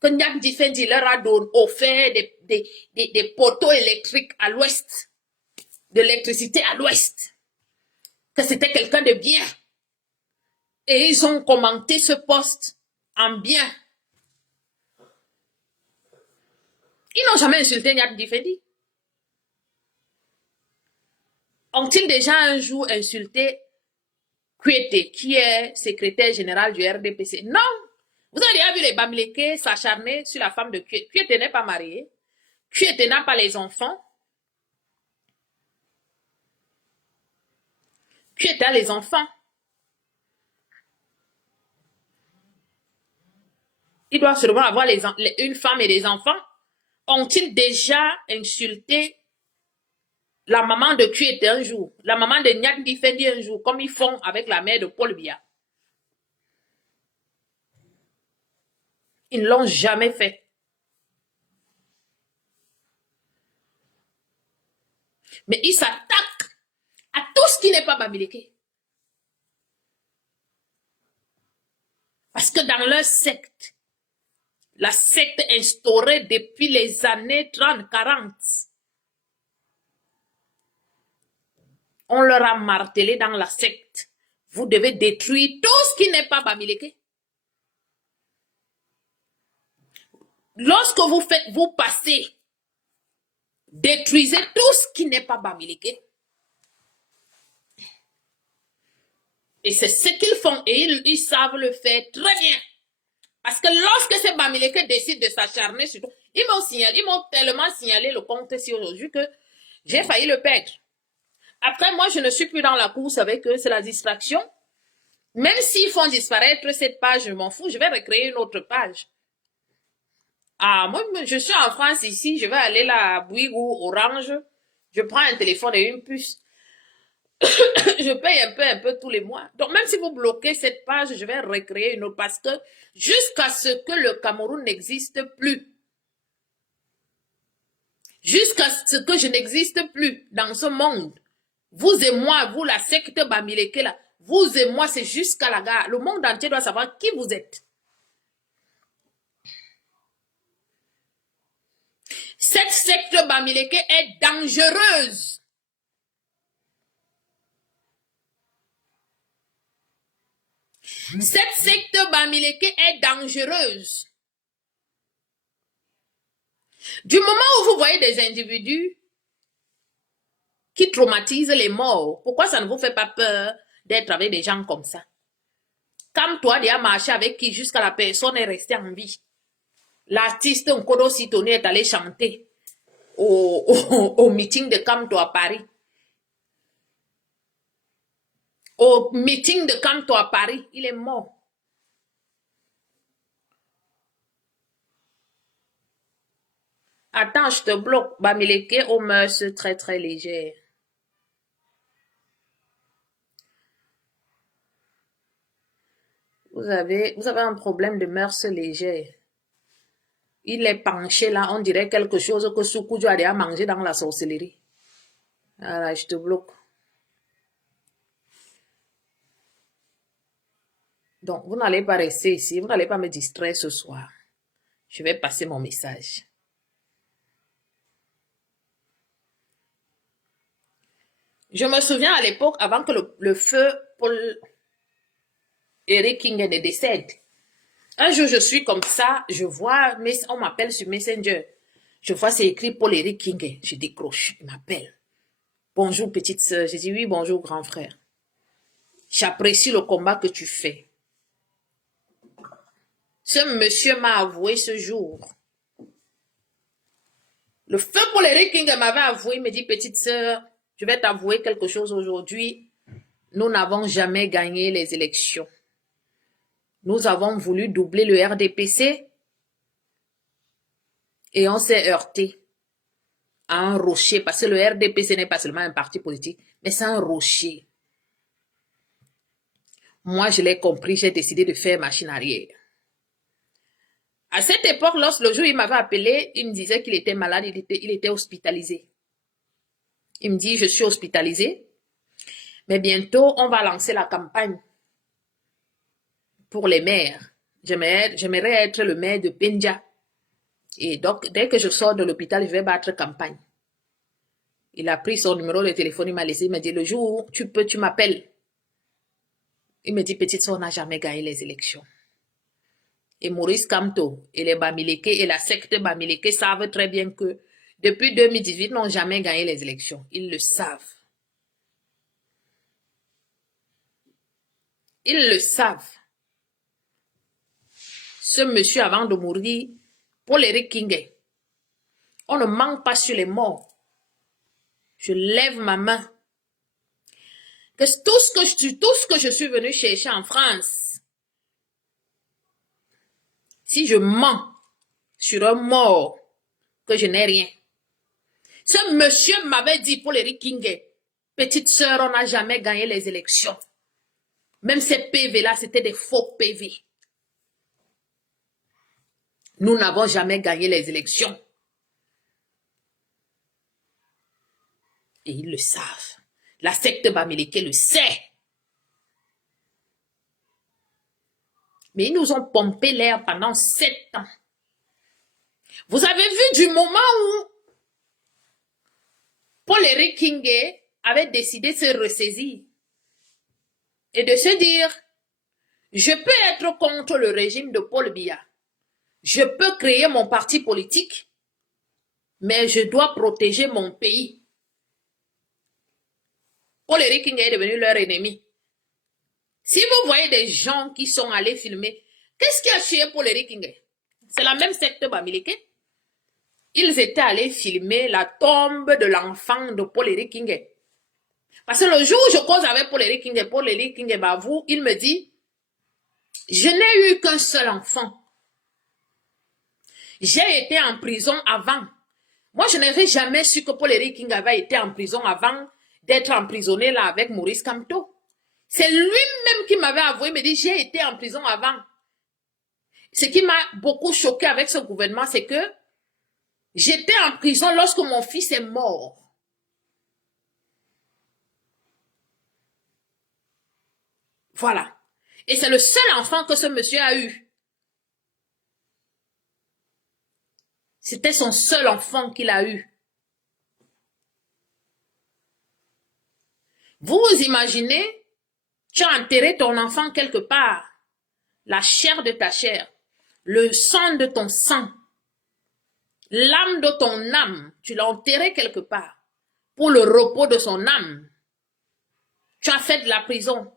que Ndiak Difendi leur a offert des poteaux électriques à l'ouest, de l'électricité à l'ouest, que c'était quelqu'un de bien. Et ils ont commenté ce poste en bien. Ils n'ont jamais insulté Ndiak Difendi. Ont-ils déjà un jour insulté Kuete, qui est secrétaire général du RDPC? Non. Vous avez déjà vu les Bamileke s'acharner sur la femme de Kuete. Kuete n'est pas mariée. Kuete n'a pas les enfants. Kuete a les enfants. Il doit seulement avoir une femme et des enfants. Ont-ils déjà insulté la maman de Kuete un jour, la maman de Ndiak Difendi un jour, comme ils font avec la mère de Paul Biya? Ils ne l'ont jamais fait. Mais ils s'attaquent à tout ce qui n'est pas Bamileke. Parce que dans leur secte, la secte instaurée depuis les années 30-40, on leur a martelé dans la secte. Vous devez détruire tout ce qui n'est pas Bamileke. Lorsque vous passez, détruisez tout ce qui n'est pas Bamileke. Et c'est ce qu'ils font et ils savent le faire très bien. Parce que lorsque ces Bamileke décident de s'acharner sur tout, ils m'ont tellement signalé le compte ici aujourd'hui que j'ai failli le perdre. Après, moi, je ne suis plus dans la course avec eux, c'est la distraction. Même s'ils font disparaître cette page, je m'en fous, je vais recréer une autre page. Ah, moi, je suis en France ici, je vais aller là à Bouygues ou Orange, je prends un téléphone et une puce. Je paye un peu tous les mois. Donc, même si vous bloquez cette page, je vais recréer une autre parce que jusqu'à ce que le Cameroun n'existe plus, jusqu'à ce que je n'existe plus dans ce monde, vous et moi, vous, la secte Bamileke là, vous et moi, c'est jusqu'à la gare. Le monde entier doit savoir qui vous êtes. Cette secte Bamileke est dangereuse. Cette secte Bamileke est dangereuse. Du moment où vous voyez des individus qui traumatisent les morts, pourquoi ça ne vous fait pas peur d'être avec des gens comme ça? Comme toi, tu as marché avec qui jusqu'à la personne est restée en vie. L'artiste Nkodo Sitoni est allé chanter au meeting de Camto à Paris. Au meeting de Camto à Paris, il est mort. Attends, je te bloque. Bamileke aux mœurs très très légères. Vous avez un problème de mœurs légères. Il est penché là, on dirait quelque chose que Soukoudou a déjà mangé dans la sorcellerie. Voilà, je te bloque. Donc, vous n'allez pas rester ici, vous n'allez pas me distraire ce soir. Je vais passer mon message. Je me souviens à l'époque, avant que le feu Paul Eric King ne décède. Un jour, je suis comme ça, je vois, on m'appelle sur Messenger. Je vois, c'est écrit Paul Eric King. Je décroche, il m'appelle. Bonjour, petite sœur. Je dis oui, bonjour, grand frère. J'apprécie le combat que tu fais. Ce monsieur m'a avoué ce jour. Le feu Paul Eric King m'avait avoué, il me dit, petite sœur, je vais t'avouer quelque chose aujourd'hui. Nous n'avons jamais gagné les élections. Nous avons voulu doubler le RDPC et on s'est heurté à un rocher parce que le RDPC n'est pas seulement un parti politique, mais c'est un rocher. Moi, je l'ai compris, j'ai décidé de faire machine arrière. À cette époque, lorsque le jour il m'avait appelé, il me disait qu'il était malade, il était hospitalisé. Il me dit, je suis hospitalisé, mais bientôt, on va lancer la campagne pour les maires. J'aimerais être le maire de Penja. Et donc, dès que je sors de l'hôpital, je vais battre campagne. Il a pris son numéro de téléphone, il m'a laissé, il m'a dit, le jour où tu m'appelles. Il me dit, petite soeur, on n'a jamais gagné les élections. Et Maurice Kamto et les Bamileke et la secte Bamileke savent très bien que depuis 2018, n'ont jamais gagné les élections. Ils le savent. Ils le savent. Ce monsieur, avant de mourir, Paul-Éric Kingé, on ne manque pas sur les morts. Je lève ma main. Que tout ce que je suis venu chercher en France, si je mens sur un mort, que je n'ai rien. Ce monsieur m'avait dit, Paul-Éric Kingé, petite sœur, on n'a jamais gagné les élections. Même ces PV-là, c'était des faux PV. Nous n'avons jamais gagné les élections. Et ils le savent. La secte Bamileke le sait. Mais ils nous ont pompé l'air pendant 7 ans. Vous avez vu du moment où Paul-Éric Kingé avait décidé de se ressaisir et de se dire, je peux être contre le régime de Paul Biya. Je peux créer mon parti politique, mais je dois protéger mon pays. Paul-Éric Kingé est devenu leur ennemi. Si vous voyez des gens qui sont allés filmer, qu'est-ce qui a tué Paul-Éric Kingé? C'est la même secte Bamileke. Ils étaient allés filmer la tombe de l'enfant de Paul-Éric Kingé. Parce que le jour où je cause avec Paul-Éric Kingé Bavou, il me dit, je n'ai eu qu'un seul enfant. J'ai été en prison avant. Moi, je n'aurais jamais su que Paul-Éric Kingé avait été en prison avant d'être emprisonné là avec Maurice Kamto. C'est lui-même qui m'avait avoué, il me dit, j'ai été en prison avant. Ce qui m'a beaucoup choqué avec ce gouvernement, c'est que j'étais en prison lorsque mon fils est mort. Voilà. Et c'est le seul enfant que ce monsieur a eu. C'était son seul enfant qu'il a eu. Vous imaginez, tu as enterré ton enfant quelque part, la chair de ta chair, le sang de ton sang, l'âme de ton âme, tu l'as enterré quelque part pour le repos de son âme. Tu as fait de la prison.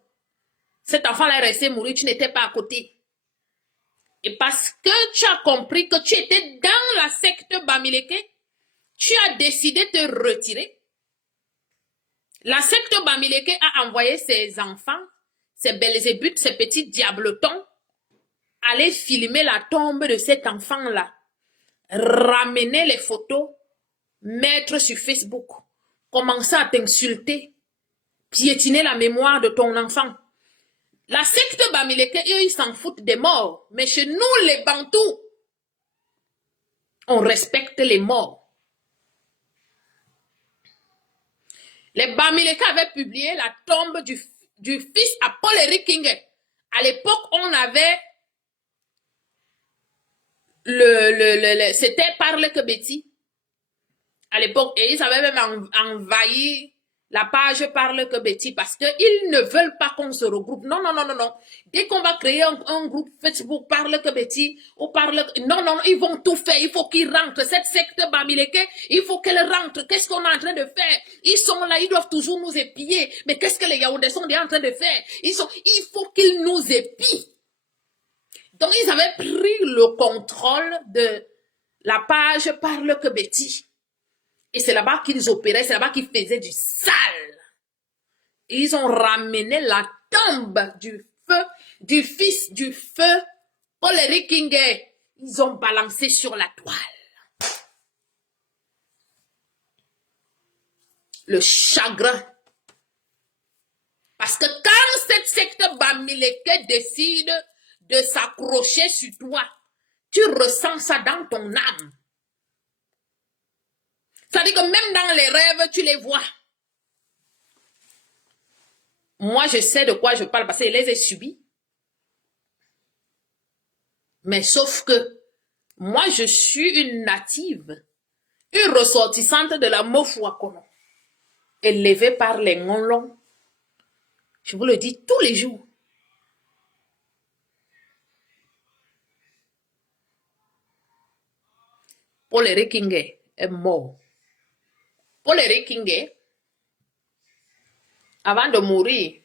Cet enfant-là est resté mourir, tu n'étais pas à côté. Et parce que tu as compris que tu étais dans la secte Bamileke, tu as décidé de te retirer. La secte Bamileke a envoyé ses enfants, ses Belzébuth, ses petits diabletons, aller filmer la tombe de cet enfant-là, ramener les photos, mettre sur Facebook, commencer à t'insulter, piétiner la mémoire de ton enfant. La secte Bamileke, eux, ils s'en foutent des morts. Mais chez nous, les Bantous, on respecte les morts. Les Bamileke avaient publié la tombe du fils à Paul-Éric Kingé. À l'époque, on avait c'était Parle que Betty. À l'époque, et ils avaient même envahi la page Parle que Betty parce qu'ils ne veulent pas qu'on se regroupe. Non, non, non, non, non. Dès qu'on va créer un groupe Facebook Parle que Betty, ou Parle... Non, non, ils vont tout faire. Il faut qu'ils rentrent. Cette secte Bamileke, il faut qu'elle rentre. Qu'est-ce qu'on est en train de faire? Ils sont là, ils doivent toujours nous épier. Mais qu'est-ce que les Yaoundés sont en train de faire? Il faut qu'ils nous épient. Donc, ils avaient pris le contrôle de la page Parle que Betty. Et c'est là-bas qu'ils opéraient, c'est là-bas qu'ils faisaient du sale. Et ils ont ramené la tombe du feu, du fils du feu, Paul-Éric Kingé. Ils ont balancé sur la toile. Le chagrin. Parce que quand cette secte Bamileke décide de s'accrocher sur toi, tu ressens ça dans ton âme. Ça dit que même dans les rêves, tu les vois. Moi, je sais de quoi je parle parce que je les ai subis. Mais sauf que Moi, je suis une native, une ressortissante de la Mofouakono, élevée par les Ngonlong. Je vous le dis tous les jours. Paul Erikinge est mort. Paul Erikinge, avant de mourir,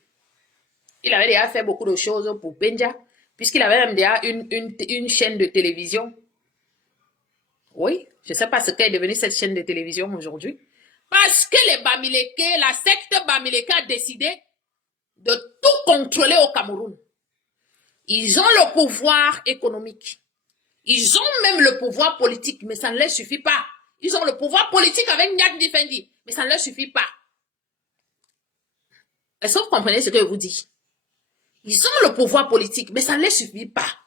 il avait déjà fait beaucoup de choses pour Benja, puisqu'il avait même déjà une chaîne de télévision. Oui, je ne sais pas ce qu'est devenue cette chaîne de télévision aujourd'hui. Parce que les Bamileke, la secte Bamileke a décidé de tout contrôler au Cameroun. Ils ont le pouvoir économique. Ils ont même le pouvoir politique, mais ça ne leur suffit pas. Ils ont le pouvoir politique avec Nyat Difendi, mais ça ne leur suffit pas. Est-ce que vous comprenez ce que je vous dis? Ils ont le pouvoir politique, mais ça ne leur suffit pas.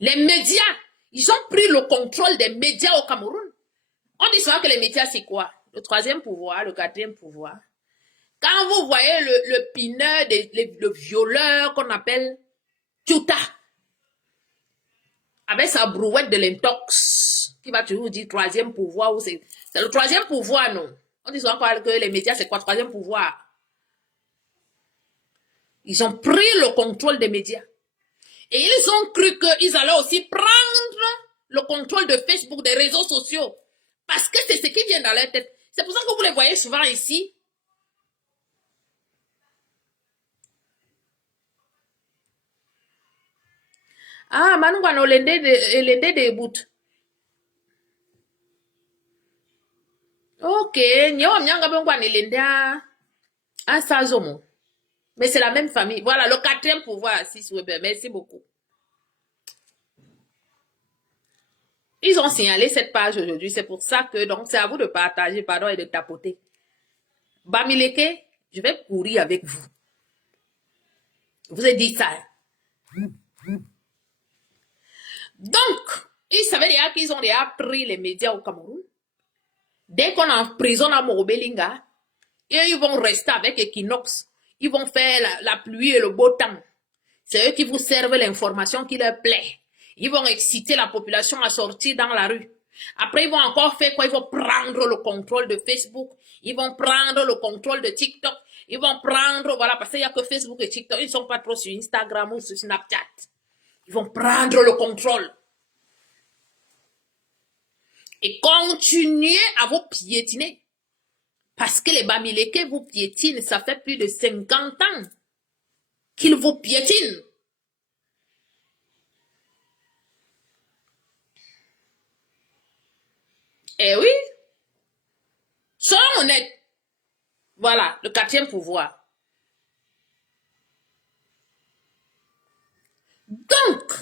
Les médias, ils ont pris le contrôle des médias au Cameroun. On dit souvent que les médias, c'est quoi? Le troisième pouvoir, le quatrième pouvoir. Quand vous voyez le pineur, le violeur qu'on appelle Tuta, avec sa brouette de l'intox, qui va toujours dire troisième pouvoir, ou c'est le troisième pouvoir, non? On dit souvent que les médias, c'est quoi? Troisième pouvoir. Ils ont pris le contrôle des médias. Et ils ont cru qu'ils allaient aussi prendre le contrôle de Facebook, des réseaux sociaux. Parce que c'est ce qui vient dans leur tête. C'est pour ça que vous les voyez souvent ici. Ah, manungano lende de bout. Ok, nyo myanga bengwane lende a sazomo. Mais c'est la même famille. Voilà, le quatrième pouvoir, Sis Weber. Merci beaucoup. Ils ont signalé cette page aujourd'hui. C'est pour ça que, donc, c'est à vous de partager, pardon, et de tapoter. Bamileke, je vais courir avec vous. Je vous ai dit ça. Donc, ils savaient déjà qu'ils ont déjà pris les médias au Cameroun. Dès qu'on emprisonne à Morobelinga, et ils vont rester avec Equinox. Ils vont faire la pluie et le beau temps. C'est eux qui vous servent l'information qui leur plaît. Ils vont exciter la population à sortir dans la rue. Après, ils vont encore faire quoi? Ils vont prendre le contrôle de Facebook. Ils vont prendre le contrôle de TikTok. Ils vont prendre, voilà, parce qu'il n'y a que Facebook et TikTok. Ils ne sont pas trop sur Instagram ou sur Snapchat. Ils vont prendre le contrôle. Et continuer à vous piétiner. Parce que les Bamileke vous piétinent, ça fait plus de 50 ans qu'ils vous piétinent. Eh oui, soyons honnêtes. Voilà, le quatrième pouvoir. Donc,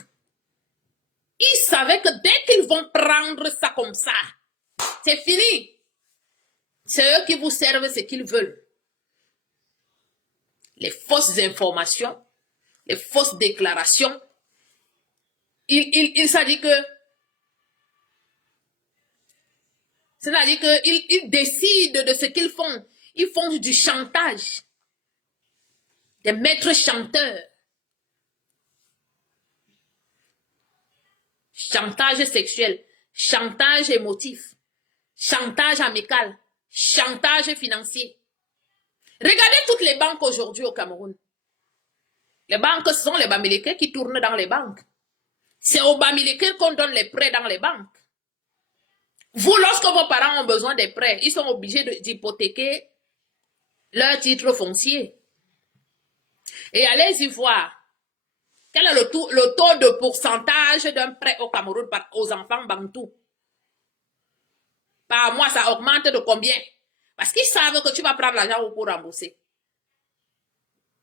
ils savaient que dès qu'ils vont prendre ça comme ça, c'est fini. C'est eux qui vous servent ce qu'ils veulent. Les fausses informations, les fausses déclarations. Il s'agit que, c'est-à-dire qu'ils décident de ce qu'ils font. Ils font du chantage. Des maîtres chanteurs. Chantage sexuel, chantage émotif, chantage amical, chantage financier. Regardez toutes les banques aujourd'hui au Cameroun. Les banques, ce sont les Bamileke qui tournent dans les banques. C'est aux Bamileke qu'on donne les prêts dans les banques. Vous, lorsque vos parents ont besoin des prêts, ils sont obligés d'hypothéquer leur titre foncier. Et allez-y voir. Quel est le taux de pourcentage d'un prêt au Cameroun aux enfants bantous? Par mois, ça augmente de combien? Parce qu'ils savent que tu vas prendre l'argent pour rembourser.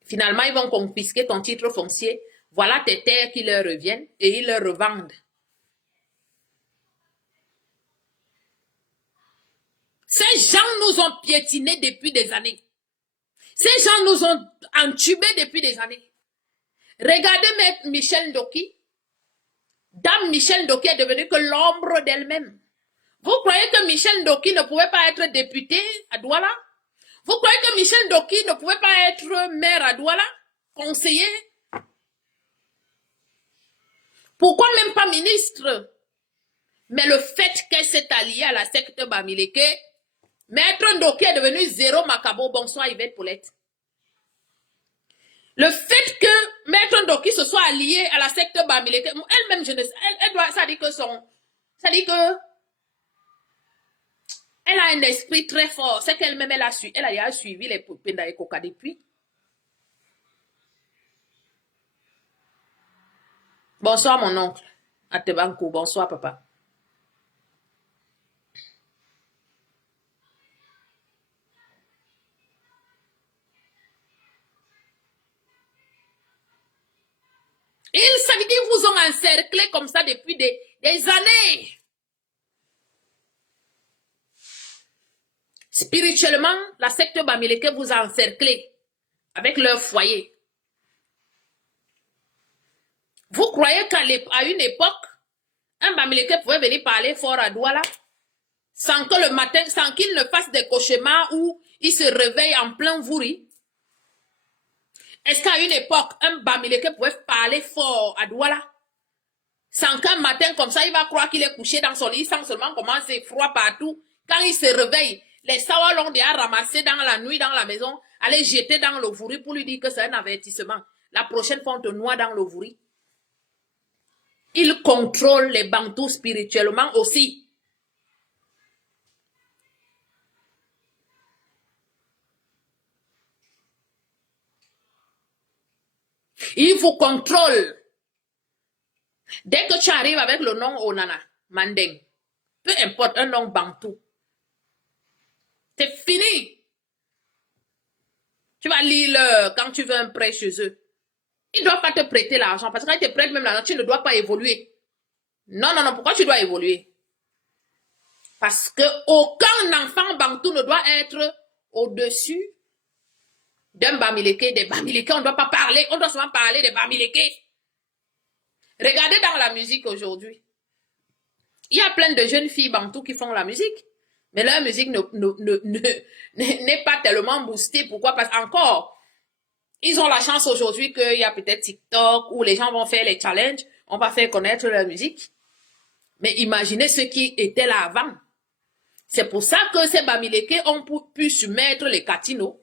Finalement, ils vont confisquer ton titre foncier. Voilà tes terres qui leur reviennent et ils leur revendent. Ces gens nous ont piétinés depuis des années. Ces gens nous ont entubés depuis des années. Regardez Maître Michel Ndoki. Dame Michel Ndoki est devenue que l'ombre d'elle-même. Vous croyez que Michel Ndoki ne pouvait pas être député à Douala? Vous croyez que Michel Ndoki ne pouvait pas être maire à Douala? Conseiller? Pourquoi même pas ministre? Mais le fait qu'elle s'est alliée à la secte Bamileke, Maître Ndoki est devenu zéro Macabo. Bonsoir Yvette Paulette. Le fait que Maître Ndoki se soit allié à la secte Bamileke, elle-même, je ne sais, elle doit, ça dit que ça dit que elle a un esprit très fort. C'est qu'elle-même, elle a suivi les Penda et Koka depuis. Bonsoir mon oncle. Atebanko, bonsoir papa. Ça veut dire qu'ils vous ont encerclé comme ça depuis des années. Spirituellement, la secte Bamileke vous a encerclé avec leur foyer. Vous croyez qu'à une époque, un Bamileke pouvait venir parler fort à Douala sans que le matin, sans qu'il ne fasse des cauchemars où il se réveille en plein vouri? Est-ce qu'à une époque, un Bamileke pouvait parler fort à Douala sans qu'un matin comme ça, il va croire qu'il est couché dans son lit, sans seulement comment c'est froid partout? Quand il se réveille, les sawalons l'ont déjà ramassé dans la nuit dans la maison, aller jeter dans le vouri pour lui dire que c'est un avertissement. La prochaine fois, on te noie dans le vouri. Il contrôle les bantous spirituellement aussi. Il vous contrôle. Dès que tu arrives avec le nom Onana, Mandeng, peu importe, un nom bantou, c'est fini. Tu vas lire quand tu veux un prêt chez eux. Ils ne doivent pas te prêter l'argent parce que quand ils te prêtent même l'argent, tu ne dois pas évoluer. Non, non, non, pourquoi tu dois évoluer? Parce que aucun enfant bantou ne doit être au-dessus d'un Bamileke, des Bamileke. On ne doit pas parler, on doit seulement parler des Bamileke. Regardez dans la musique aujourd'hui. Il y a plein de jeunes filles bantou qui font la musique. Mais leur musique n'est pas tellement boostée. Pourquoi? Parce qu'encore, ils ont la chance aujourd'hui qu'il y a peut-être TikTok où les gens vont faire les challenges. On va faire connaître leur musique. Mais imaginez ceux qui étaient là avant. C'est pour ça que ces Bamileke ont pu soumettre les Katinos,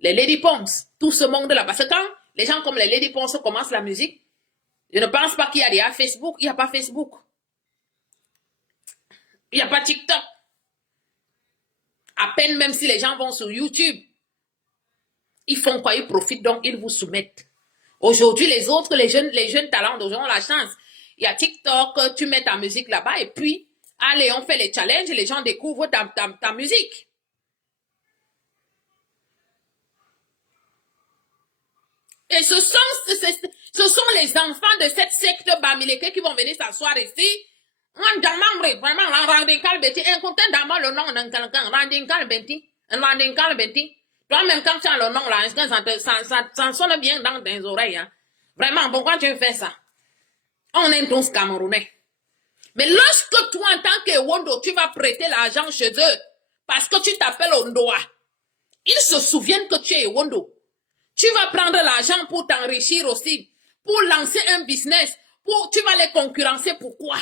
les Lady Pons, tout ce monde-là. Parce que quand les gens comme les Lady Pons commencent la musique, je ne pense pas qu'il y a déjà Facebook. Il n'y a pas Facebook. Il n'y a pas TikTok. À peine même si les gens vont sur YouTube. Ils font quoi? Ils profitent, donc ils vous soumettent. Aujourd'hui, les autres, les jeunes talents d'aujourd'hui ont la chance. Il y a TikTok, tu mets ta musique là-bas et puis, allez, on fait les challenges, les gens découvrent ta musique. Et ce sont les enfants de cette secte Bamileke qui vont venir s'asseoir ici. Vraiment, toi-même, quand tu as le nom là, ça sonne bien dans tes oreilles. Hein. Vraiment, pourquoi tu fais ça? On est tous Camerounais. Mais lorsque toi, en tant que Wondo, tu vas prêter l'argent chez eux, parce que tu t'appelles Ondoa, ils se souviennent que tu es Wondo. Tu vas prendre l'argent pour t'enrichir aussi, pour lancer un business, tu vas les concurrencer. Pourquoi?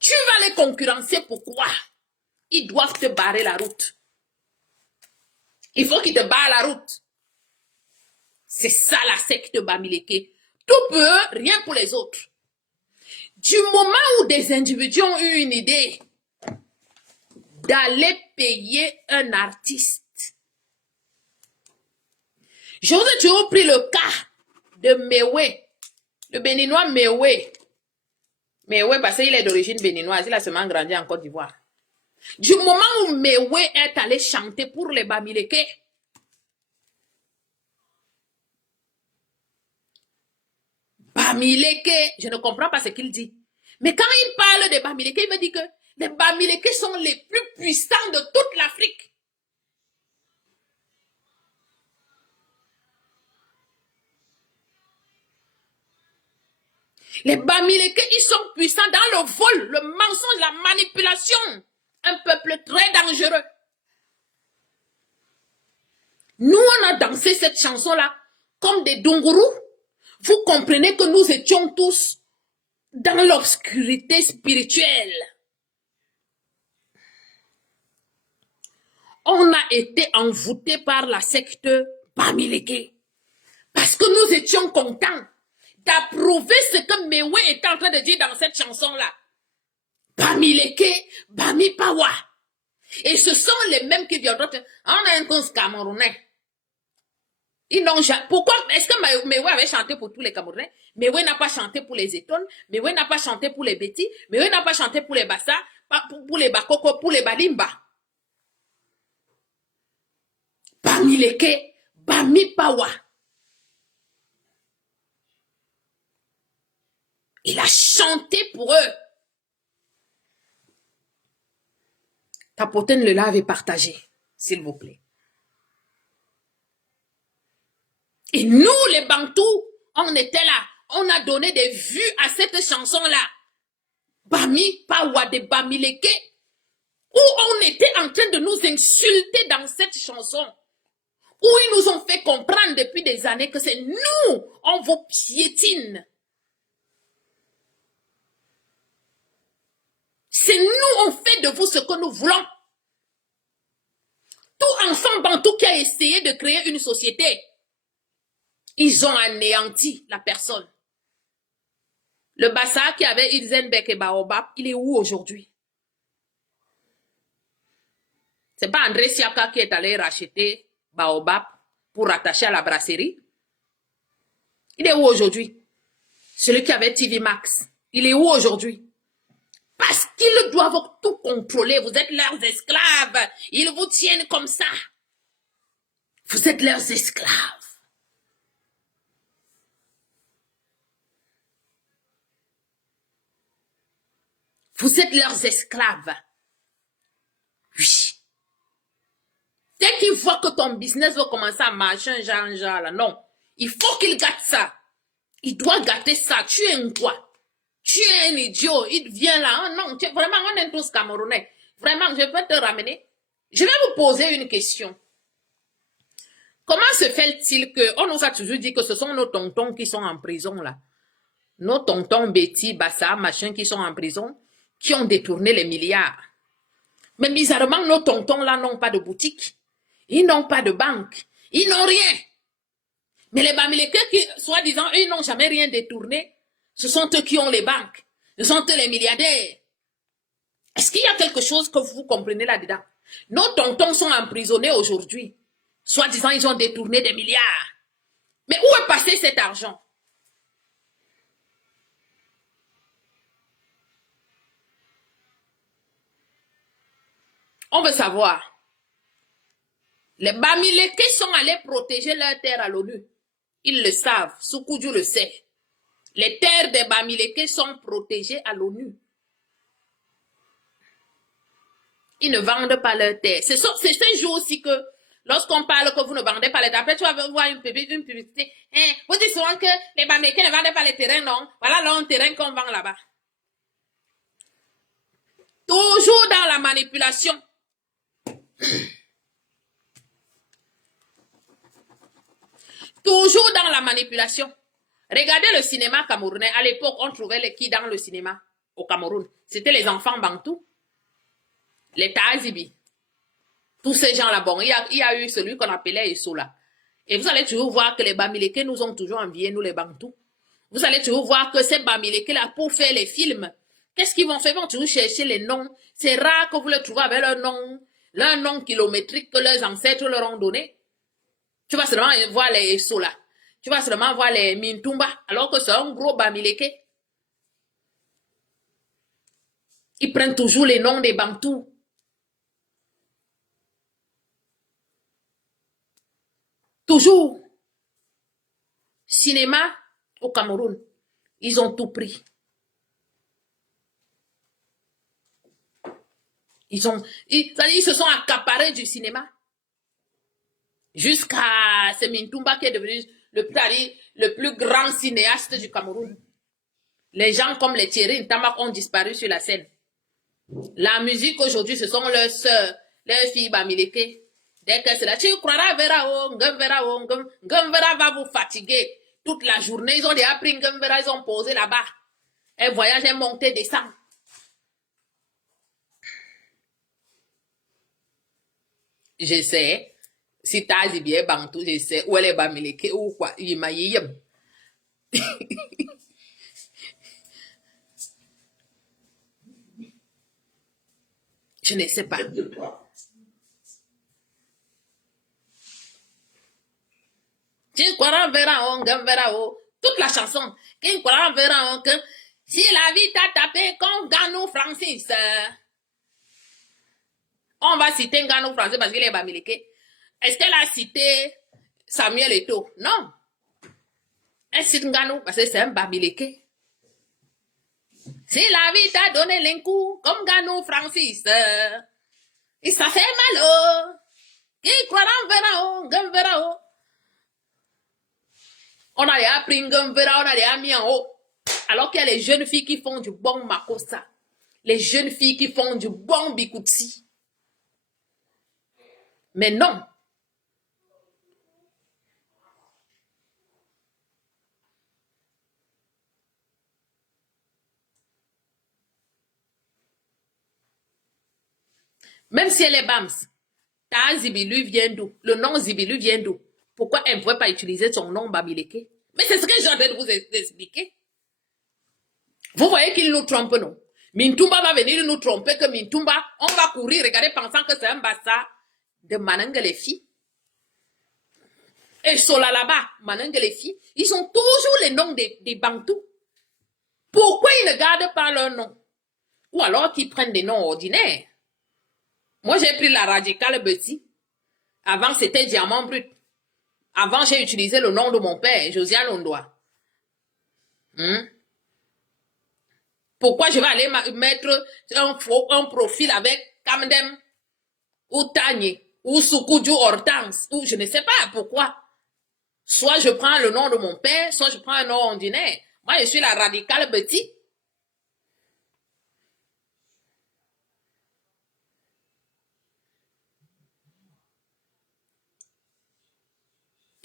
Tu vas les concurrencer. Pourquoi? Ils doivent te barrer la route. Il faut qu'ils te barrent la route. C'est ça la secte Bamileke. Tout peu, rien pour les autres. Du moment où des individus ont eu une idée d'aller payer un artiste, je vous ai toujours pris le cas de Mewe, le béninois Mewe. Mewe, parce qu'il est d'origine béninoise, il a seulement grandi en Côte d'Ivoire. Du moment où Mewe est allé chanter pour les Bamileke, Bamileke, je ne comprends pas ce qu'il dit. Mais quand il parle des Bamileke, il me dit que les Bamileke sont les plus puissants de toute l'Afrique. Les Bamileke, ils sont puissants dans le vol, le mensonge, la manipulation. Un peuple très dangereux. Nous, on a dansé cette chanson-là comme des Dungurus. Vous comprenez que nous étions tous dans l'obscurité spirituelle. On a été envoûtés par la secte Bamileke. Parce que nous étions contents d'approuver ce que Mewe était en train de dire dans cette chanson-là. Bamileke, Bami Pawa. Et ce sont les mêmes qui viendront. On a un cause camerounais. Ils n'ont jamais. Pourquoi est-ce que Mewe avait chanté pour tous les Camerounais? Mewe n'a pas chanté pour les Étones. Mewe n'a pas chanté pour les Bétis. Mewe n'a pas chanté pour les Bassa, pour les Bakoko, pour les Balimba. Bamileke, Bami Pawa. Il a chanté pour eux. Tapoten le lave et partagé, s'il vous plaît. Et nous, les Bantous, on était là. On a donné des vues à cette chanson-là. Bami Pawa de Bamileke. Où on était en train de nous insulter dans cette chanson. Où ils nous ont fait comprendre depuis des années que c'est nous, on vous piétine. C'est nous, on fait de vous ce que nous voulons. Tout enfant bantou qui a essayé de créer une société, ils ont anéanti la personne. Le Bassa qui avait Ilzenbeck et Baobab, il est où aujourd'hui? C'est pas André Siaka qui est allé racheter Baobab pour rattacher à la brasserie? Il est où aujourd'hui? Celui qui avait TV Max, il est où aujourd'hui? Parce qu'ils doivent tout contrôler. Vous êtes leurs esclaves. Ils vous tiennent comme ça. Vous êtes leurs esclaves. Vous êtes leurs esclaves. Oui. Dès qu'ils voient que ton business va commencer à marcher, genre là, non. Il faut qu'il gâte ça. Il doit gâter ça. Tu es un quoi? Tu es un idiot, il vient là. Oh non, vraiment, on est tous Camerounais. Vraiment, je vais te ramener. Je vais vous poser une question. Comment se fait-il que, on nous a toujours dit que ce sont nos tontons qui sont en prison là. Nos tontons Betty, Bassa, machin qui sont en prison, qui ont détourné les milliards. Mais bizarrement, nos tontons là n'ont pas de boutique. Ils n'ont pas de banque. Ils n'ont rien. Mais les Bamileke qui, soi-disant, eux, n'ont jamais rien détourné. Ce sont eux qui ont les banques. Ce sont eux les milliardaires. Est-ce qu'il y a quelque chose que vous comprenez là-dedans? Nos tontons sont emprisonnés aujourd'hui. Soi-disant, ils ont détourné des milliards. Mais où est passé cet argent? On veut savoir. Les Bamileke sont allés protéger leurs terres à l'ONU. Ils le savent. Soukoudjou le sait. Les terres des Bamileke sont protégées à l'ONU. Ils ne vendent pas leurs terres. C'est ce jour aussi que, lorsqu'on parle que vous ne vendez pas les terres, après tu vas voir une publicité. Vous dites souvent que les Bamileke ne vendent pas les terrains, non? Voilà le terrain qu'on vend là-bas. Toujours dans la manipulation. Toujours dans la manipulation. Regardez le cinéma camerounais. À l'époque, on trouvait les qui dans le cinéma au Cameroun? C'était les enfants bantous, les Tazibi. Tous ces gens-là, bon, il y a eu celui qu'on appelait Essola. Et vous allez toujours voir que les Bamileke nous ont toujours enviés, nous les bantous. Vous allez toujours voir que ces Bamileke-là, pour faire les films, qu'est-ce qu'ils vont faire? Ils vont toujours chercher les noms. C'est rare que vous les trouvez avec leur nom kilométrique que leurs ancêtres leur ont donné. Tu vas seulement voir les Essola. Tu vas seulement voir les Mintumba, alors que c'est un gros Bamileke. Ils prennent toujours les noms des Bantous. Toujours. Cinéma au Cameroun. Ils ont tout pris. Ils se sont accaparés du cinéma. Jusqu'à ce Mintumba qui est devenu le plus grand cinéaste du Cameroun. Les gens comme les Thierry Ntamak ont disparu sur la scène. La musique aujourd'hui, ce sont leurs sœurs, leurs filles Bamileke. Dès que c'est là, tu croiras, verra, va vous fatiguer. toute la journée. Ils ont déjà pris un verre, ils ont posé là-bas. Un voyage, un monté, descend. J'essaie. Si t'as dit bien bantou, j'essaie. Où elle est bamileke ou quoi. Il m'a dit. Je ne sais pas. Toute la chanson. Que si la vie t'a tapé comme Ganou Francis, on va citer Ganou Francis parce qu'il est bamileke. Est-ce qu'elle a cité Samuel Eto'o? Non. Elle cite Ganou parce que c'est un bamileke. Si la vie t'a donné l'un coup comme Ganou Francis, et ça fait mal, oh. Qui croira verra, oh. On a déjà pris Ngumvera, on a déjà mis en haut. Alors qu'il y a les jeunes filles qui font du bon Makossa. Les jeunes filles qui font du bon Bikutsi. Mais non. Même si elle est Bams, ta Zibilu vient d'où? Le nom Zibilu vient d'où? Pourquoi elle ne pouvait pas utiliser son nom Bamileke? Mais c'est ce que j'ai envie de vous expliquer. Vous voyez qu'il nous trompe, non? Mintumba va venir nous tromper que Mintumba, on va courir, regarder, pensant que c'est un bassa de Mananga les filles. Et Sola là-bas, Mananga les filles, ils ont toujours les noms des Bantous. Pourquoi ils ne gardent pas leur nom? Ou alors qu'ils prennent des noms ordinaires. Moi, j'ai pris la radicale Betty. Avant, c'était Diamant Brut. Avant, j'ai utilisé le nom de mon père, Josiane Ondoa. Pourquoi je vais aller mettre un profil avec Kamdem ou Tanye ou Sukuju Hortense ou je ne sais pas pourquoi. Soit je prends le nom de mon père, soit je prends un nom ordinaire. Moi, je suis la radicale Betty.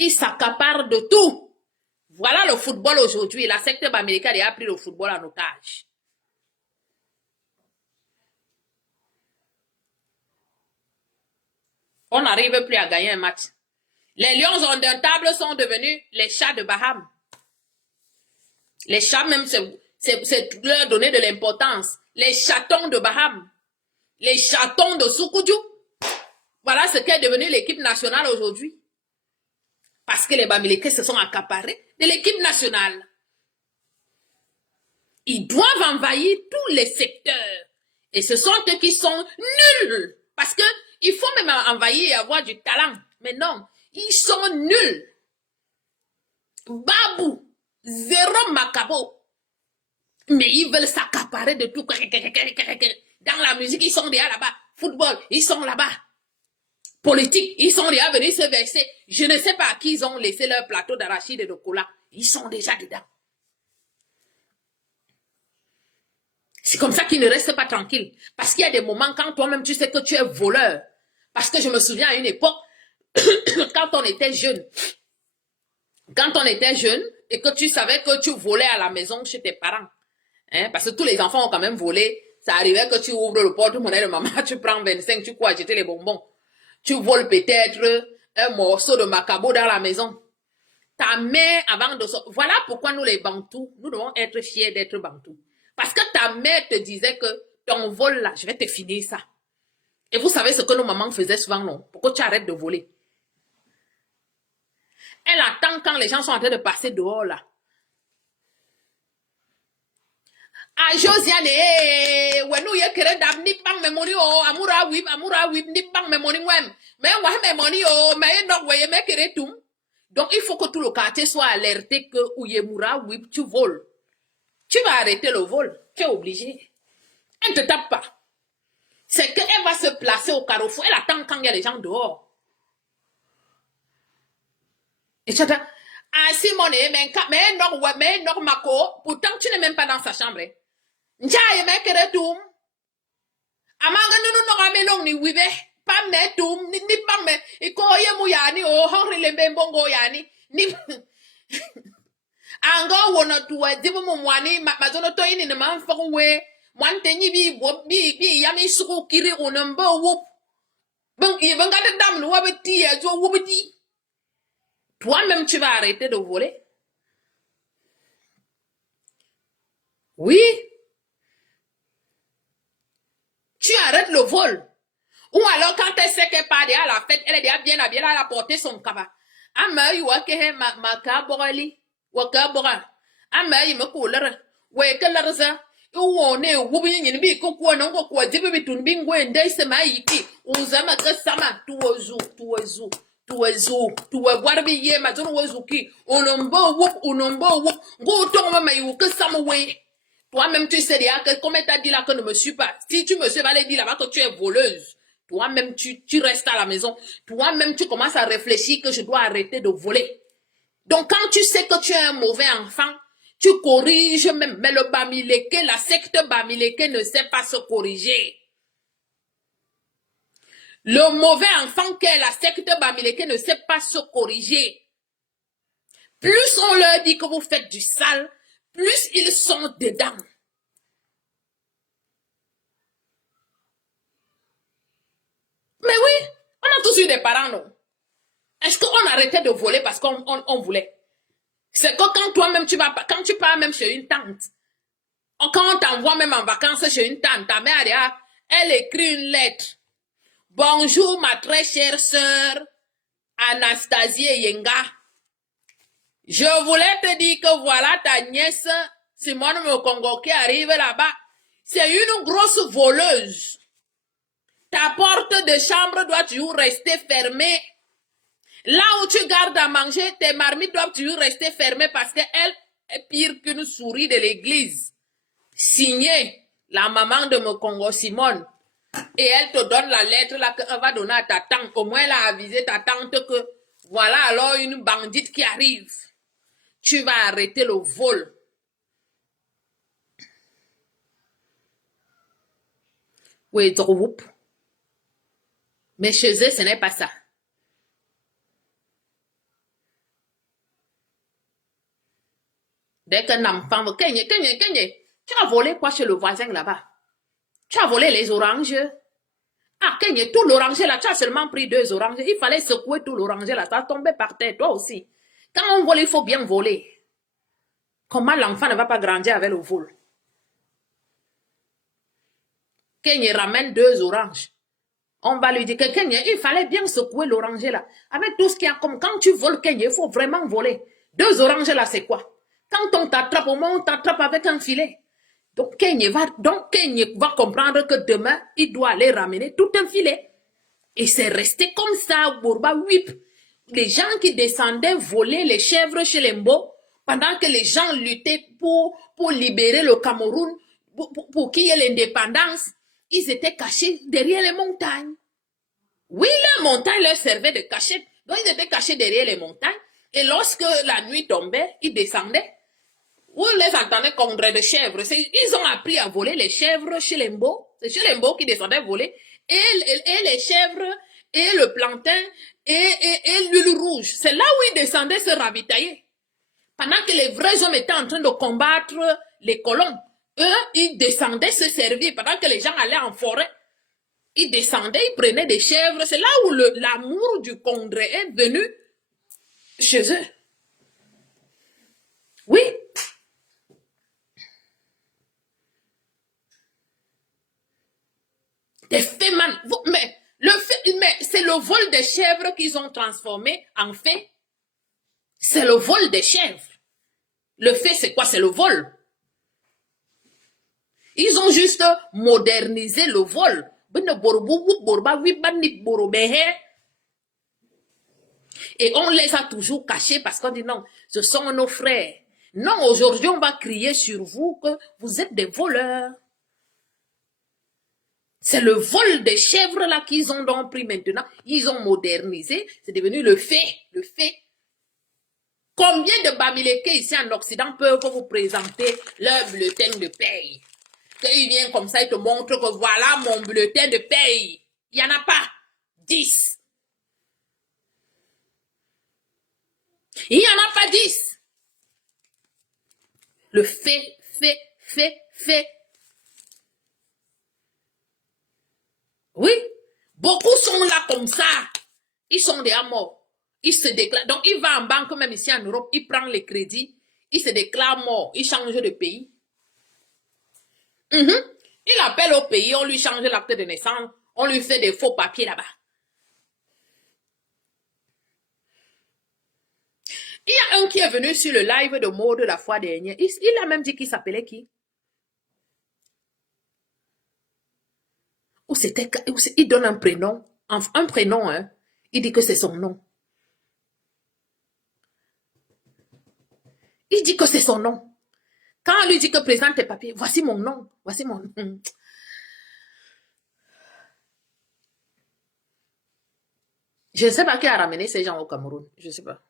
Ils s'accaparent de tout. Voilà le football aujourd'hui. La secte américaine a pris le football en otage. On n'arrive plus à gagner un match. Les lions indomptables sont devenus les chats de Baham. Les chats même, c'est leur donner de l'importance. Les chatons de Baham. Les chatons de Sukuju. Voilà ce qu'est devenu l'équipe nationale aujourd'hui. Parce que les Bamileke se sont accaparés de l'équipe nationale. Ils doivent envahir tous les secteurs. Et ce sont eux qui sont nuls. Parce que il faut même envahir et avoir du talent. Mais non, ils sont nuls. Babou, zéro macabo. Mais ils veulent s'accaparer de tout. Dans la musique, ils sont déjà là-bas. Football, ils sont là-bas. Politique, ils sont déjà venus se verser. Je ne sais pas à qui ils ont laissé leur plateau d'arachide et de cola. Ils sont déjà dedans. C'est comme ça qu'ils ne restent pas tranquilles. Parce qu'il y a des moments quand toi-même tu sais que tu es voleur. Parce que je me souviens à une époque, quand on était jeune, et que tu savais que tu volais à la maison chez tes parents, hein, parce que tous les enfants ont quand même volé, ça arrivait que tu ouvres le porte-monnaie de maman, tu prends 25, tu crois acheter les bonbons. Tu voles peut-être un morceau de macabo dans la maison. Ta mère, avant de sortir, voilà pourquoi nous les Bantous, nous devons être fiers d'être Bantous. Parce que ta mère te disait que ton vol là, je vais te finir ça. Et vous savez ce que nos mamans faisaient souvent, non? Pourquoi tu arrêtes de voler? Elle attend quand les gens sont en train de passer dehors là. Ah, Josiane, wenu ye kere dab ni bang memoni o, amura wib, ni bang memoni wem. Mais wa memoni o, mais non voye me kere tum. Donc il faut que tout le quartier soit alerté que Ouyemura wib, tu voles. Tu vas arrêter le vol, tu es obligé. Elle ne te tape pas. C'est qu'elle va se placer au carrefour, elle attend quand il y a des gens dehors. Et tu attends, ah Simone, mais non, Mako, pourtant tu n'es même pas dans sa chambre. Njaye me kere tum. Amanga nunu no ame long ni wibe. Pam me tum ni pam me iko ye mu yani o hongri lembe mbongo yani ni Ango wona tuwa dibo mo mwani mazono to ini ne manfo we mwante ni bi yami suku kiri onombo wup bon il va garder dame no wabeti ya jo wubdi. Toi-même tu vas arrêter de voler. Oui, tu arrêtes le vol. Ou alors quand elle sait qu'elle part à la fête, elle est déjà bien habillée, elle a porté son kaba. Ama yu wa ke ma ka borali wa ka bora. Ama yi me ko lere. We ke lere za. Wo ne wo bi nyin bi ko ko no ko dibi bi tun bi ngwe ndai se ma yiki. Uzama ke sama tuozu. Tu voir bi ye ma zono wozuki. Onombo wup. Go to ma yu ke sama we. Toi-même, tu sais déjà que, comme elle t'a dit là que ne me suis pas. Si tu me suis, va aller dire là-bas que tu es voleuse. Toi-même, tu restes à la maison. Toi-même, tu commences à réfléchir que je dois arrêter de voler. Donc, quand tu sais que tu es un mauvais enfant, tu corriges même. Mais le Bamileke, la secte Bamileke ne sait pas se corriger. Le mauvais enfant qu'est la secte Bamileke ne sait pas se corriger. Plus on leur dit que vous faites du sale, plus ils sont dedans. Mais oui, on a tous eu des parents, non? Est-ce qu'on arrêtait de voler parce qu'on voulait? C'est que quand toi-même quand tu pars même chez une tante, quand on t'envoie même en vacances chez une tante, ta mère, elle écrit une lettre. Bonjour ma très chère sœur, Anastasie Yenga. Je voulais te dire que voilà ta nièce, Simone Mokongo qui arrive là-bas. C'est une grosse voleuse. Ta porte de chambre doit toujours rester fermée. Là où tu gardes à manger, tes marmites doivent toujours rester fermées parce qu'elle est pire qu'une souris de l'église. Signé la maman de Mokongo Simone. Et elle te donne la lettre là qu'elle va donner à ta tante. Au moins, elle a avisé ta tante que voilà alors une bandite qui arrive. Tu vas arrêter le vol. Oui, mais chez eux, ce n'est pas ça. Dès qu'un enfant veut... Kenye, tu as volé quoi chez le voisin là-bas? Tu as volé les oranges? Ah, Kenye, tout l'oranger là, tu as seulement pris 2 oranges. Il fallait secouer tout l'oranger là, ça a tombé par terre, toi aussi. Quand on vole, il faut bien voler. Comment l'enfant ne va pas grandir avec le vol? Kenye ramène 2 oranges. On va lui dire que Kenye, il fallait bien secouer l'oranger là. Avec tout ce qu'il y a comme quand tu voles Kenye, il faut vraiment voler. 2 oranges là, c'est quoi? Quand on t'attrape, au moins on t'attrape avec un filet. Donc Kenye va comprendre que demain, il doit aller ramener tout un filet. Et c'est resté comme ça, Bourba Whip. Les gens qui descendaient voler les chèvres chez les Mbo, pendant que les gens luttaient pour libérer le Cameroun, pour qu'il y ait l'indépendance, ils étaient cachés derrière les montagnes. Oui, la montagne leur servait de cachette. Donc ils étaient cachés derrière les montagnes. Et lorsque la nuit tombait, ils descendaient. Vous les entendez congrer de chèvres. Ils ont appris à voler les chèvres chez les Mbo. C'est chez les Mbo qui descendaient voler. Et les chèvres, et le plantain, et l'huile rouge. C'est là où ils descendaient se ravitailler. Pendant que les vrais hommes étaient en train de combattre les colons, eux, ils descendaient se servir. Pendant que les gens allaient en forêt, ils descendaient, ils prenaient des chèvres. C'est là où l'amour du congrès est venu chez eux. Oui. Des faits mais c'est le vol des chèvres qu'ils ont transformé en fait. C'est le vol des chèvres. Le fait, c'est quoi? C'est le vol. Ils ont juste modernisé le vol. Et on les a toujours cachés parce qu'on dit non, ce sont nos frères. Non, aujourd'hui, on va crier sur vous que vous êtes des voleurs. C'est le vol des chèvres là qu'ils ont donc pris maintenant. Ils ont modernisé. C'est devenu le fait. Le fait. Combien de Bamileke ici en Occident peuvent vous présenter leur bulletin de paye? Qu'ils viennent comme ça, ils te montrent que voilà mon bulletin de paye. Il n'y en a pas 10. Il n'y en a pas 10. Le fait. Oui. Beaucoup sont là comme ça. Ils sont déjà morts. Ils se déclarent. Donc, il va en banque, même ici en Europe, il prend les crédits, il se déclare mort, il change de pays. Il appelle au pays, on lui change l'acte de naissance, on lui fait des faux papiers là-bas. Il y a un qui est venu sur le live de Maud la fois dernière. Il a même dit qu'il s'appelait qui? Il donne un prénom. Un prénom, hein. Il dit que c'est son nom. Il dit que c'est son nom. Quand on lui dit que présente tes papiers, voici mon nom. Voici mon nom. Je ne sais pas qui a ramené ces gens au Cameroun. Je ne sais pas.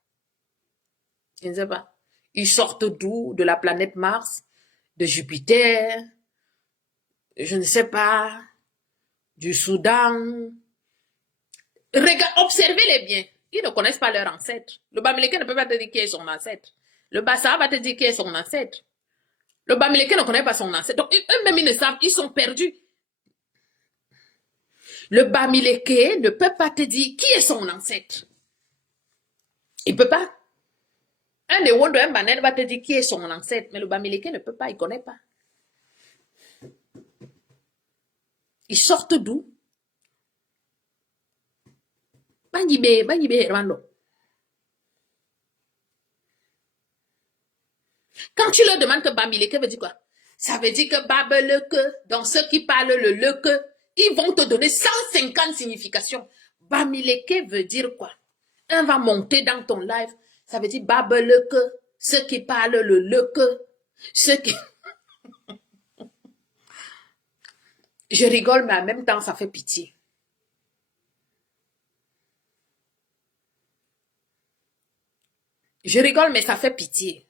Je ne sais pas. Ils sortent d'où? De la planète Mars, de Jupiter, je ne sais pas, du Soudan. Observez-les bien. Ils ne connaissent pas leur ancêtre. Le Bamileke ne peut pas te dire qui est son ancêtre. Le Bassa va te dire qui est son ancêtre. Le Bamileke ne connaît pas son ancêtre. Donc, eux-mêmes, ils ne savent, ils sont perdus. Le Bamileke ne peut pas te dire qui est son ancêtre. Il ne peut pas. Un des Wondo, un Banen va te dire qui est son ancêtre, mais le Bamileke ne peut pas, il ne connaît pas. Ils sortent d'où? Quand tu leur demandes que Bamileke veut dire quoi? Ça veut dire que Babeleke, dans ceux qui parlent le leke, ils vont te donner 150 significations. Bamileke veut dire quoi? Un va monter dans ton live, ça veut dire Babeleke, ceux qui parlent le leke, ceux qui... Je rigole, mais en même temps, ça fait pitié. Je rigole, mais ça fait pitié.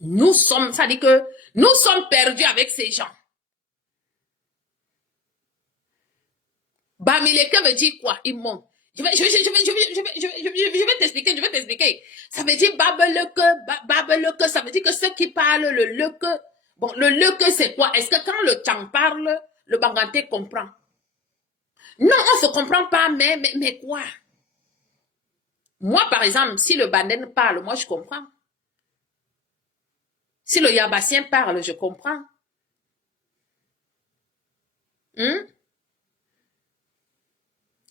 Nous sommes, ça dit que nous sommes perdus avec ces gens. Bamileke veut dire quoi? Il monte. Je vais t'expliquer. Ça veut dire Babeleke, ça veut dire que ceux qui parlent le leke. Bon, le leke, c'est quoi? Est-ce que quand le Tchang parle, le Banganté comprend? Non, on ne se comprend pas, mais quoi? Moi, par exemple, si le Banden parle, moi, je comprends. Si le Yabassien parle, je comprends.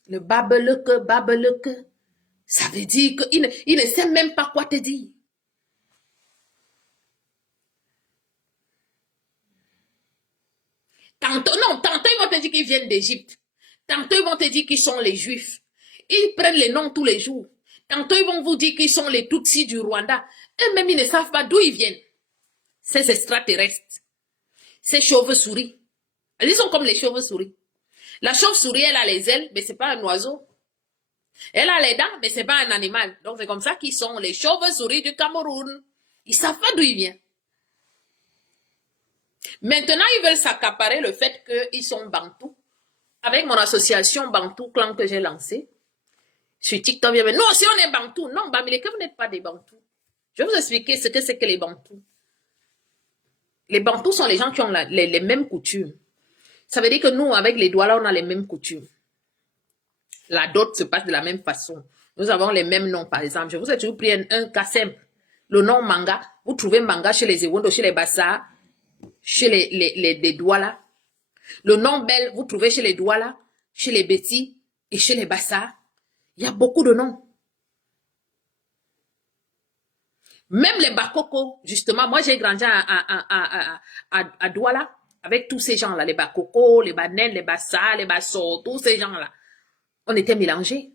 Le babeleke, ça veut dire qu'il ne sait même pas quoi te dire. Tantôt ils vont te dire qu'ils viennent d'Égypte. Tantôt ils vont te dire qu'ils sont les Juifs. Ils prennent les noms tous les jours. Tantôt ils vont vous dire qu'ils sont les Tutsis du Rwanda. Eux-mêmes, ils ne savent pas d'où ils viennent. Ces extraterrestres. Ces chauves-souris. Ils sont comme les chauves-souris. La chauve-souris, elle a les ailes, mais c'est pas un oiseau. Elle a les dents, mais c'est pas un animal. Donc c'est comme ça qu'ils sont les chauves-souris du Cameroun. Ils savent pas d'où ils viennent. Maintenant, ils veulent s'accaparer le fait qu'ils sont bantous. Avec mon association Bantou Clan que j'ai lancée, sur TikTok, non, si on est bantous, non, Bamileke, vous n'êtes pas des bantous. Je vais vous expliquer ce que c'est que les bantous. Les bantous sont les gens qui ont les mêmes coutumes. Ça veut dire que nous, avec les doigts là, on a les mêmes coutumes. La dot se passe de la même façon. Nous avons les mêmes noms, par exemple. Je vous ai toujours pris un cas simple. Le nom Manga, vous trouvez Manga chez les Ewondo, chez les Bassa, chez les Douala. Le nom Belle, vous trouvez chez les Douala, chez les Betty et chez les Bassa. Il y a beaucoup de noms. Même les Bakoko, justement, moi j'ai grandi à Douala avec tous ces gens-là, les Bakoko, les Banen, les Bassa, les Basso, tous ces gens-là. On était mélangés.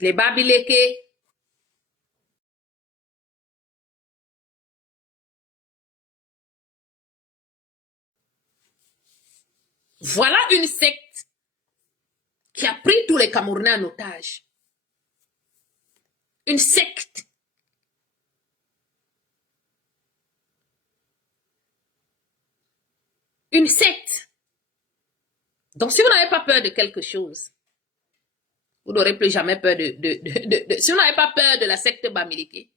Les Babileke. Voilà une secte qui a pris tous les Camerounais en otage. Une secte. Une secte. Donc si vous n'avez pas peur de quelque chose, Vous n'aurez plus jamais peur si vous n'avez pas peur de la secte Bamileke.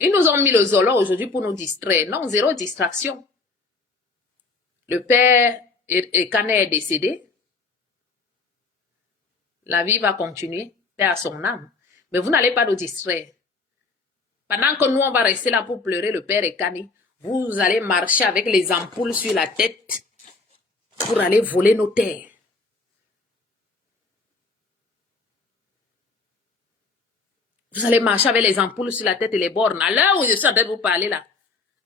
Ils nous ont mis le Zolo aujourd'hui pour nous distraire. Non, zéro distraction. Le père Ekane est décédé. La vie va continuer. Paix à son âme. Mais vous n'allez pas nous distraire. Pendant que nous, on va rester là pour pleurer le père Ekane, vous allez marcher avec les ampoules sur la tête pour aller voler nos terres. Vous allez marcher avec les ampoules sur la tête et les bornes. À l'heure où je suis en train de vous parler là,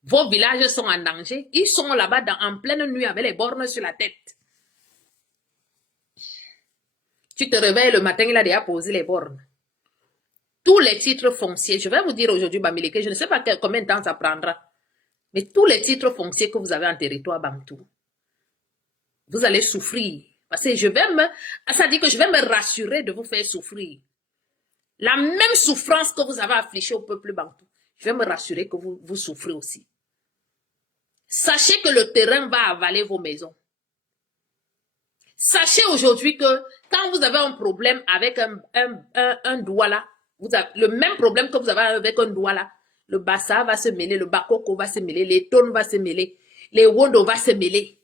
vos villages sont en danger. Ils sont là-bas en pleine nuit avec les bornes sur la tête. Tu te réveilles le matin, il a déjà posé les bornes. Tous les titres fonciers, je vais vous dire aujourd'hui, Bamileke, je ne sais pas combien de temps ça prendra, mais tous les titres fonciers que vous avez en territoire bantou, vous allez souffrir. Parce que ça dit que je vais me rassurer de vous faire souffrir. La même souffrance que vous avez affligée au peuple bantou, je vais me rassurer que vous souffrez aussi. Sachez que le terrain va avaler vos maisons. Sachez aujourd'hui que quand vous avez un problème avec un douala, le même problème que vous avez avec un douala, le bassa va se mêler, le bakoko va se mêler, les tonnes va se mêler, les wondo va se mêler.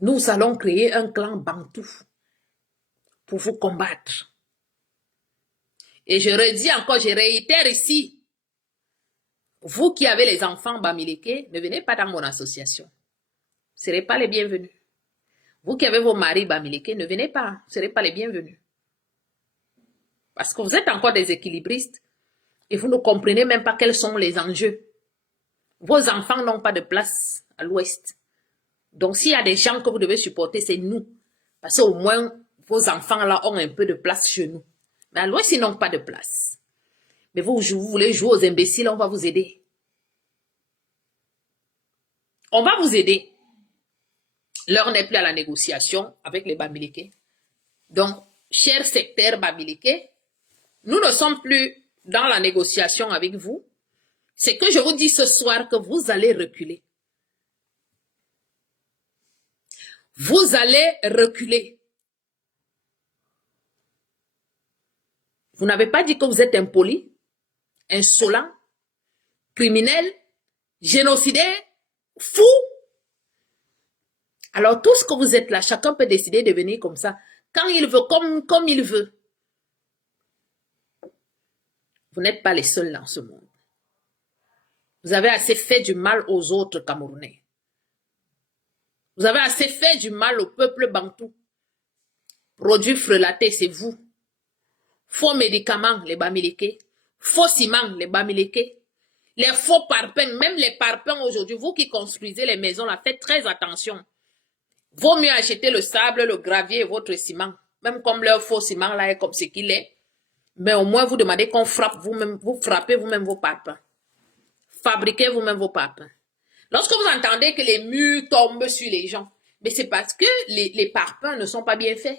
Nous allons créer un clan bantou pour vous combattre. Et je redis encore, je réitère ici, vous qui avez les enfants Bamileke, ne venez pas dans mon association. Vous ne serez pas les bienvenus. Vous qui avez vos maris Bamileke, ne venez pas, vous ne serez pas les bienvenus. Parce que vous êtes encore des équilibristes et vous ne comprenez même pas quels sont les enjeux. Vos enfants n'ont pas de place à l'ouest. Donc s'il y a des gens que vous devez supporter, c'est nous. Parce qu'au moins, vos enfants là ont un peu de place chez nous. Mais à l'ouest, ils n'ont pas de place. Mais vous voulez jouer aux imbéciles, on va vous aider. On va vous aider. L'heure n'est plus à la négociation avec les Bamileke. Donc, chers sectaires Bamileke, nous ne sommes plus dans la négociation avec vous. C'est que je vous dis ce soir que vous allez reculer. Vous allez reculer. Vous n'avez pas dit que vous êtes impoli, insolent, criminel, génocidé, fou. Alors tout ce que vous êtes là, chacun peut décider de venir comme ça, quand il veut, comme il veut. Vous n'êtes pas les seuls dans ce monde. Vous avez assez fait du mal aux autres Camerounais. Vous avez assez fait du mal au peuple bantou. Produits frelatés, c'est vous. Faux médicaments, les Bamileke. Faux ciment, les Bamileke. Les faux parpaings, même les parpaings aujourd'hui, vous qui construisez les maisons, là, faites très attention. Vaut mieux acheter le sable, le gravier et votre ciment. Même comme leur faux ciment là est comme ce qu'il est. Mais au moins vous demandez qu'on frappe vous-même, vous frappez vous-même vos parpaings. Fabriquez vous-même vos parpaings. Lorsque vous entendez que les murs tombent sur les gens, mais c'est parce que les parpaings ne sont pas bien faits.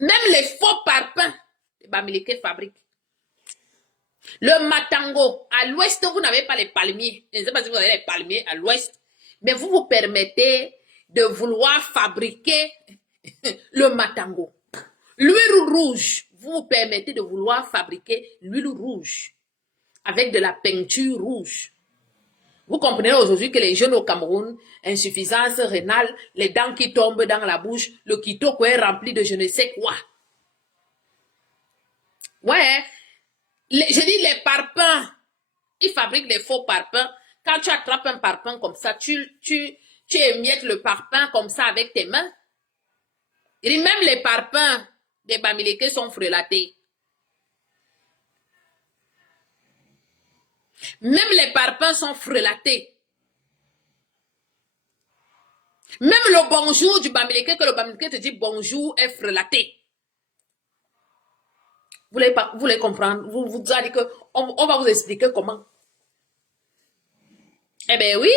Même les faux parpaings, les Bamileke fabriquent. Le matango, à l'ouest, vous n'avez pas les palmiers. Je ne sais pas si vous avez les palmiers à l'ouest, mais vous vous permettez de vouloir fabriquer le matango. L'huile rouge, vous vous permettez de vouloir fabriquer l'huile rouge avec de la peinture rouge. Vous comprenez aujourd'hui que les jeunes au Cameroun, insuffisance rénale, les dents qui tombent dans la bouche, le kitoko est rempli de je ne sais quoi. Ouais, je dis les parpaings, ils fabriquent des faux parpaings. Quand tu attrapes un parpaing comme ça, tu émiettes le parpaing comme ça avec tes mains. Et même les parpaings des Bamileke sont frelatés. Même les parpaings sont frelatés. Même le bonjour du Bamileke, que le Bamileke te dit bonjour, est frelaté. Vous voulez comprendre? Vous avez dit qu'on va vous expliquer comment. Eh bien oui.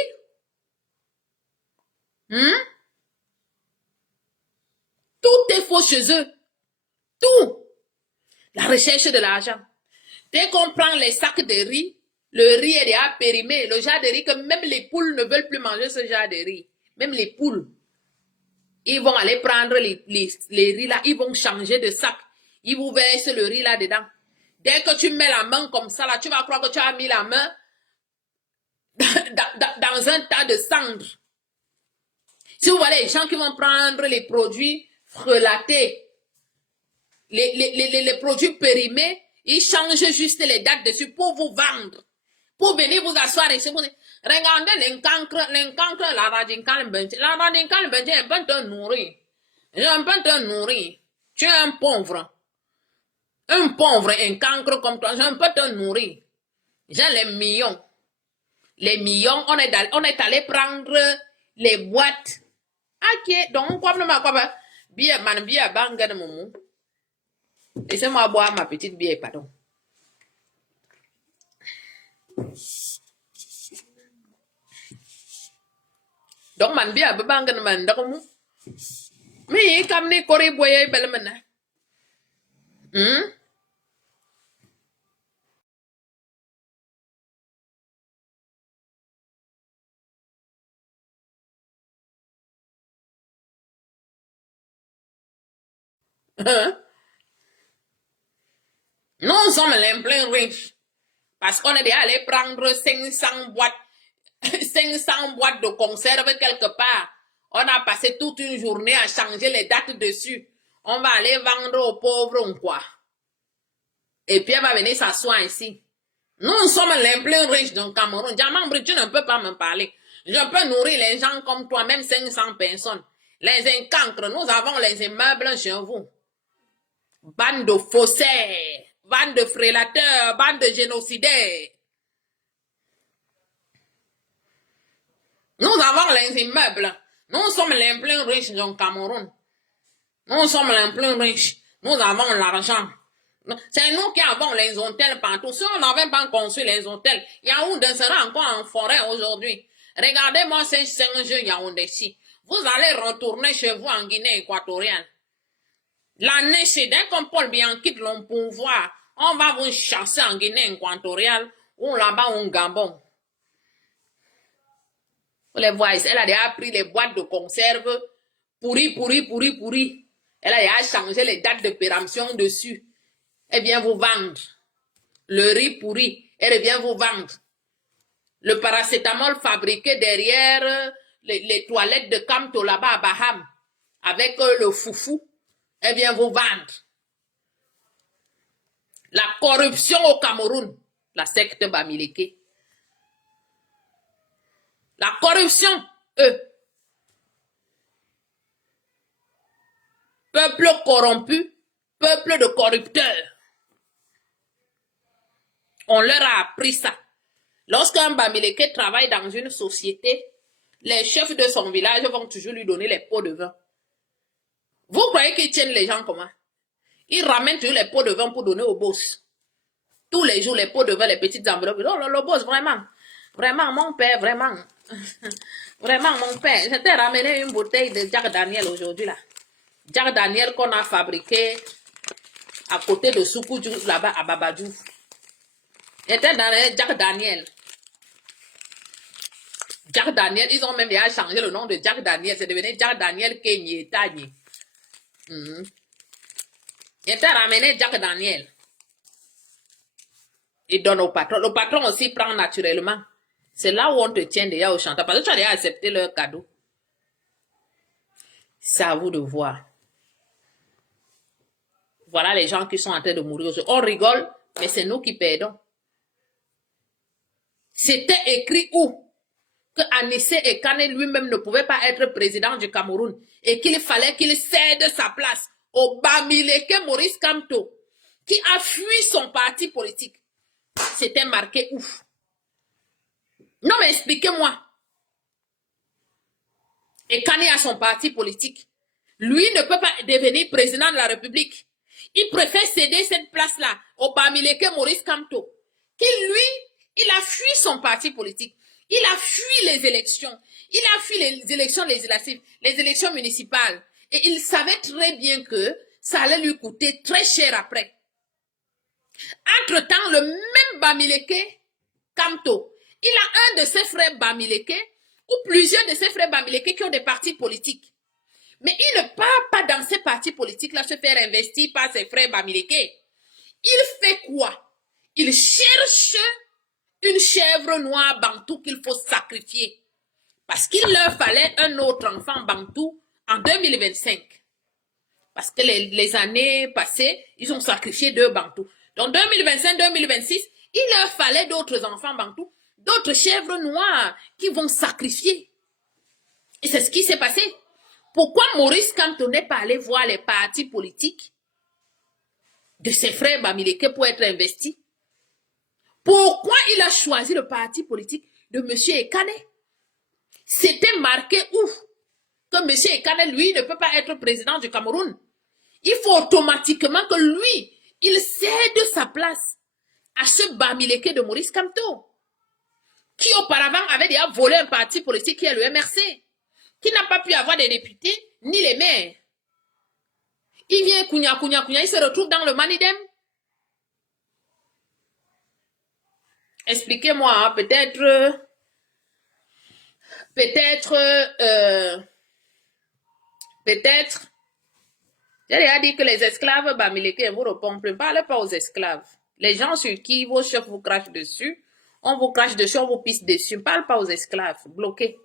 Tout est faux chez eux. Tout. La recherche de l'argent. Dès qu'on prend les sacs de riz, le riz est déjà périmé. Le genre de riz que même les poules ne veulent plus manger ce genre de riz. Même les poules. Ils vont aller prendre les riz là, ils vont changer de sac. Ils vous versent le riz là-dedans. Dès que tu mets la main comme ça, là, tu vas croire que tu as mis la main dans un tas de cendres. Si vous voyez les gens qui vont prendre les produits frelatés, les produits périmés, ils changent juste les dates dessus pour vous vendre. Pour venir vous asseoir ici. Regardez l'encancre, la radicale, la radicale, elle peut te nourrir. Elle peut te nourrir. Tu es un pauvre. Un pauvre, un cancre comme toi, je peux te nourrir. J'ai les millions. Les millions, on est allé prendre les boîtes. Ok, donc, quoi, bien, man, bien, banga de moumou. Laissez-moi boire ma petite bière, pardon. Donc, man, bien, banga de man, d'accord, mais, comme les corées boyer, belle mena. Nous sommes les pleins riches. Parce qu'on est déjà allé prendre 500 boîtes, 500 boîtes de conserve quelque part. On a passé toute une journée à changer les dates dessus. On va aller vendre aux pauvres ou quoi. Et puis elle va venir s'asseoir ici. Nous sommes les pleins riches du Cameroun. Diamant, tu ne peux pas me parler. Je peux nourrir les gens comme toi, même 500 personnes. Les encancres, nous avons les immeubles chez vous. Bande de faussaires, bande de frélateurs, bande de génocidaires. Nous avons les immeubles. Nous sommes les pleins riches du Cameroun. Nous sommes les pleins riches. Nous avons l'argent. C'est nous qui avons les hôtels partout. Si on n'avait pas construit les hôtels, Yaoundé sera encore en forêt aujourd'hui. Regardez-moi ces singes Yaoundé-ci. Vous allez retourner chez vous en Guinée équatoriale. L'année, c'est dès qu'on Paul Biya quitte le pouvoir, on va vous chasser en Guinée équatoriale ou là-bas au Gabon. Vous les voyez, elle a déjà pris les boîtes de conserve pourries. Elle a déjà changé les dates de péremption dessus. Elle vient vous vendre. Le riz pourri, elle vient vous vendre. Le paracétamol fabriqué derrière les toilettes de Kamto là-bas à Baham, avec le foufou, elle vient vous vendre. La corruption au Cameroun, la secte Bamileke. La corruption, eux. Peuple corrompu, peuple de corrupteurs. On leur a appris ça. Lorsqu'un Bamileke travaille dans une société, les chefs de son village vont toujours lui donner les pots de vin. Vous croyez qu'ils tiennent les gens comment? Ils ramènent toujours les pots de vin pour donner au boss. Tous les jours, les pots de vin, les petites enveloppes. Oh, le boss, vraiment, mon père, vraiment. Vraiment, mon père. Je t'ai ramené une bouteille de Jack Daniel aujourd'hui, là. Jack Daniel qu'on a fabriqué à côté de Soukoudjou, là-bas, à Babadjou. J'étais dans les Jack Daniel. Jack Daniel, ils ont même déjà changé le nom de Jack Daniel. C'est devenu Jack Daniel Kenye Tanye. J'étais ramené Jack Daniel. Il donne au patron. Le patron aussi prend naturellement. C'est là où on te tient déjà au chanteur. Parce que tu as déjà accepté leur cadeau. C'est à vous de voir. Voilà les gens qui sont en train de mourir. On rigole, mais c'est nous qui perdons. C'était écrit où? Que Anissé Ekane lui-même ne pouvait pas être président du Cameroun et qu'il fallait qu'il cède sa place au Bamileke Maurice Kamto, qui a fui son parti politique. C'était marqué ouf. Non, mais expliquez-moi. Ekane a son parti politique. Lui ne peut pas devenir président de la République. Il préfère céder cette place-là au Bamileke Maurice Kamto, qui lui, il a fui son parti politique. Il a fui les élections. Il a fui les élections législatives, les élections municipales. Et il savait très bien que ça allait lui coûter très cher après. Entre-temps, le même Bamileke Kamto, il a un de ses frères Bamileke, ou plusieurs de ses frères Bamileke qui ont des partis politiques. Mais il ne part pas dans ces partis politiques-là se faire investir par ses frères Bamileke. Il fait quoi? Il cherche une chèvre noire bantou qu'il faut sacrifier. Parce qu'il leur fallait un autre enfant bantou en 2025. Parce que les années passées, ils ont sacrifié 2 bantous. Donc 2025-2026, il leur fallait d'autres enfants bantous, d'autres chèvres noires qui vont sacrifier. Et c'est ce qui s'est passé. Pourquoi Maurice Kamto n'est pas allé voir les partis politiques de ses frères Bamileke pour être investi? Pourquoi il a choisi le parti politique de M. Ekane? C'était marqué où? Que M. Ekane, lui, ne peut pas être président du Cameroun. Il faut automatiquement que lui, il cède sa place à ce Bamileke de Maurice Kamto, qui auparavant avait déjà volé un parti politique qui est le MRC, qui n'a pas pu avoir des députés ni les maires. Il vient Kounia, il se retrouve dans le Manidem. Expliquez-moi, hein, peut-être, j'ai déjà dit que les esclaves Bamileke vous répondent plus. Ne parlez pas aux esclaves. Les gens sur qui vos chefs vous crachent dessus, on vous crache dessus, on vous pisse dessus. Ne parle pas aux esclaves. Bloqués.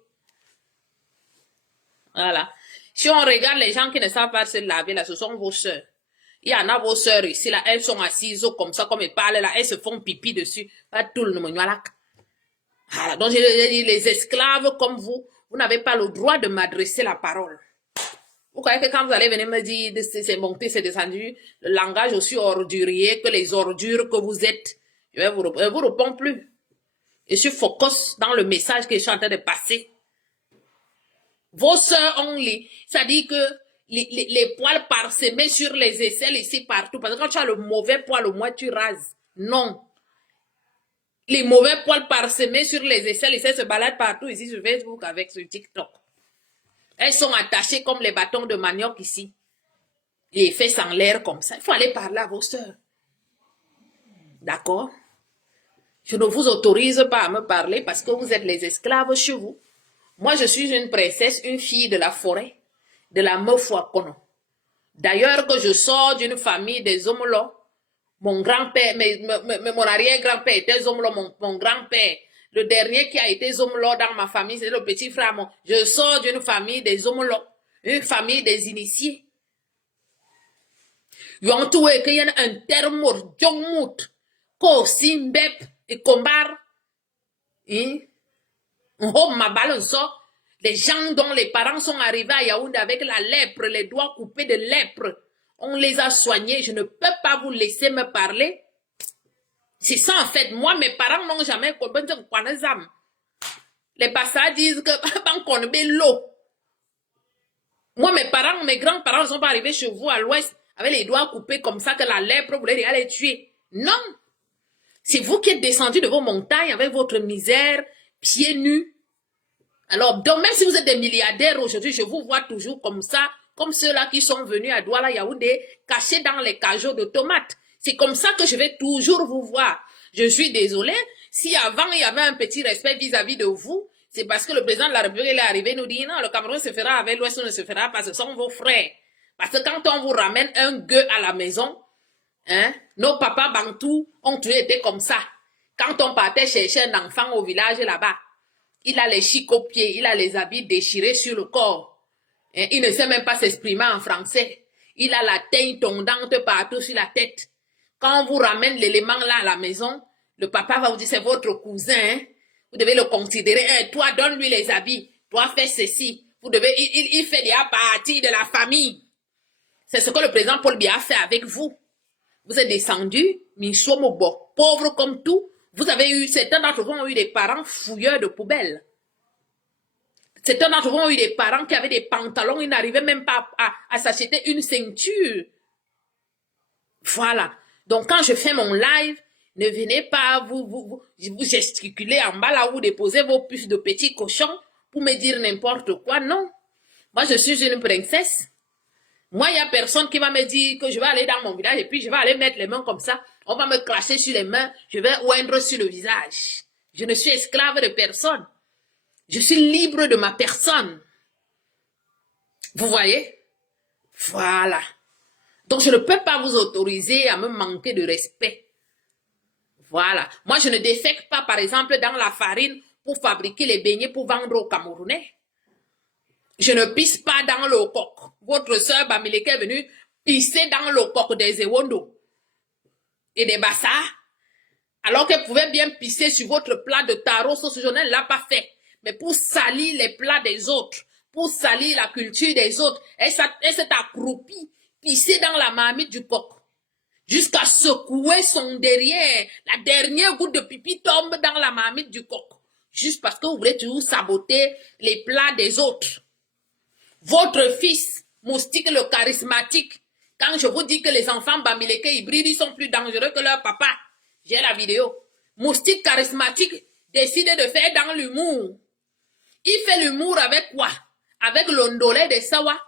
Voilà. Si on regarde les gens qui ne savent pas se laver, là, ce sont vos sœurs. Il y en a vos sœurs ici, là, elles sont assises comme ça, comme elles parlent, là, elles se font pipi dessus. Tout le monde, voilà. Donc, je dis, les esclaves comme vous n'avez pas le droit de m'adresser la parole. Vous croyez que quand vous allez venir me dire c'est monté, c'est descendu, le langage aussi ordurier que les ordures que vous êtes, je vous réponds plus. Je suis focus dans le message que je suis en train de passer. Vos sœurs ont ça dit que les poils parsemés sur les aisselles ici partout. Parce que quand tu as le mauvais poil, au moins tu rases. Non. Les mauvais poils parsemés sur les aisselles ici se baladent partout ici sur Facebook avec sur TikTok. Elles sont attachées comme les bâtons de manioc ici. Les fesses en l'air comme ça. Il faut aller parler à vos sœurs. D'accord? Je ne vous autorise pas à me parler parce que vous êtes les esclaves chez vous. Moi, je suis une princesse, une fille de la forêt, de la Mefoakono. D'ailleurs, que je sors d'une famille des Zomolo. Mon grand-père, mon arrière-grand-père était Zomolo, mon grand-père. Le dernier qui a été Zomolo dans ma famille, c'est le petit frère. Je sors d'une famille des Zomolo, une famille des initiés. Yontuwe que y a un terme jongmout, ko simbep et kombar. Les gens dont les parents sont arrivés à Yaoundé avec la lèpre, les doigts coupés de lèpre, on les a soignés. Je ne peux pas vous laisser me parler. C'est ça en fait. Moi, mes parents n'ont jamais compris. Les passants disent que l'eau. Moi, mes parents, mes grands-parents ne sont pas arrivés chez vous à l'ouest avec les doigts coupés comme ça que la lèpre voulait déjà les tuer. Non. C'est vous qui êtes descendus de vos montagnes avec votre misère, pieds nus. Alors, donc, même si vous êtes des milliardaires aujourd'hui, je vous vois toujours comme ça, comme ceux-là qui sont venus à Douala Yaoundé, cachés dans les cajots de tomates. C'est comme ça que je vais toujours vous voir. Je suis désolée, si avant il y avait un petit respect vis-à-vis de vous, c'est parce que le président de la République est arrivé nous dit non, le Cameroun se fera avec l'Ouest, on ne se fera pas, ce sont vos frères. Parce que quand on vous ramène un gueux à la maison, hein, nos papas bantous ont toujours été comme ça. Quand on partait chercher un enfant au village là-bas, il a les chics aux pieds, il a les habits déchirés sur le corps. Hein, il ne sait même pas s'exprimer en français. Il a la teigne tondante partout sur la tête. Quand on vous ramène l'élément là à la maison, le papa va vous dire c'est votre cousin. Hein? Vous devez le considérer. Hey, toi, donne-lui les habits. Toi, fais ceci. Vous devez, il fait déjà partie de la famille. C'est ce que le président Paul Biya a fait avec vous. Vous êtes descendu, pauvre comme tout. Vous avez eu, certains d'entre vous ont eu des parents fouilleurs de poubelles. Certains d'entre vous ont eu des parents qui avaient des pantalons, ils n'arrivaient même pas à s'acheter une ceinture. Voilà. Donc, quand je fais mon live, ne venez pas vous gesticuler en bas là où déposer vos puces de petits cochons pour me dire n'importe quoi. Non. Moi, je suis une princesse. Moi, il n'y a personne qui va me dire que je vais aller dans mon village et puis je vais aller mettre les mains comme ça. On va me cracher sur les mains. Je vais oindre sur le visage. Je ne suis esclave de personne. Je suis libre de ma personne. Vous voyez? Voilà. Donc, je ne peux pas vous autoriser à me manquer de respect. Voilà. Moi, je ne défecte pas, par exemple, dans la farine pour fabriquer les beignets pour vendre aux Camerounais. Je ne pisse pas dans le coq. Votre sœur Bamileke est venue pisser dans le coq des Ewondo et des Bassas. Alors qu'elle pouvait bien pisser sur votre plat de taro sauce jaune, elle ne l'a pas fait. Mais pour salir les plats des autres, pour salir la culture des autres, elle s'est accroupie, pissée dans la marmite du coq. Jusqu'à secouer son derrière. La dernière goutte de pipi tombe dans la marmite du coq. Juste parce que vous voulez toujours saboter les plats des autres. Votre fils, Moustique le charismatique, quand je vous dis que les enfants Bamileke hybrides, ils sont plus dangereux que leur papa, j'ai la vidéo. Moustique charismatique décide de faire dans l'humour. Il fait l'humour avec quoi? Avec l'ondolé de Sawa,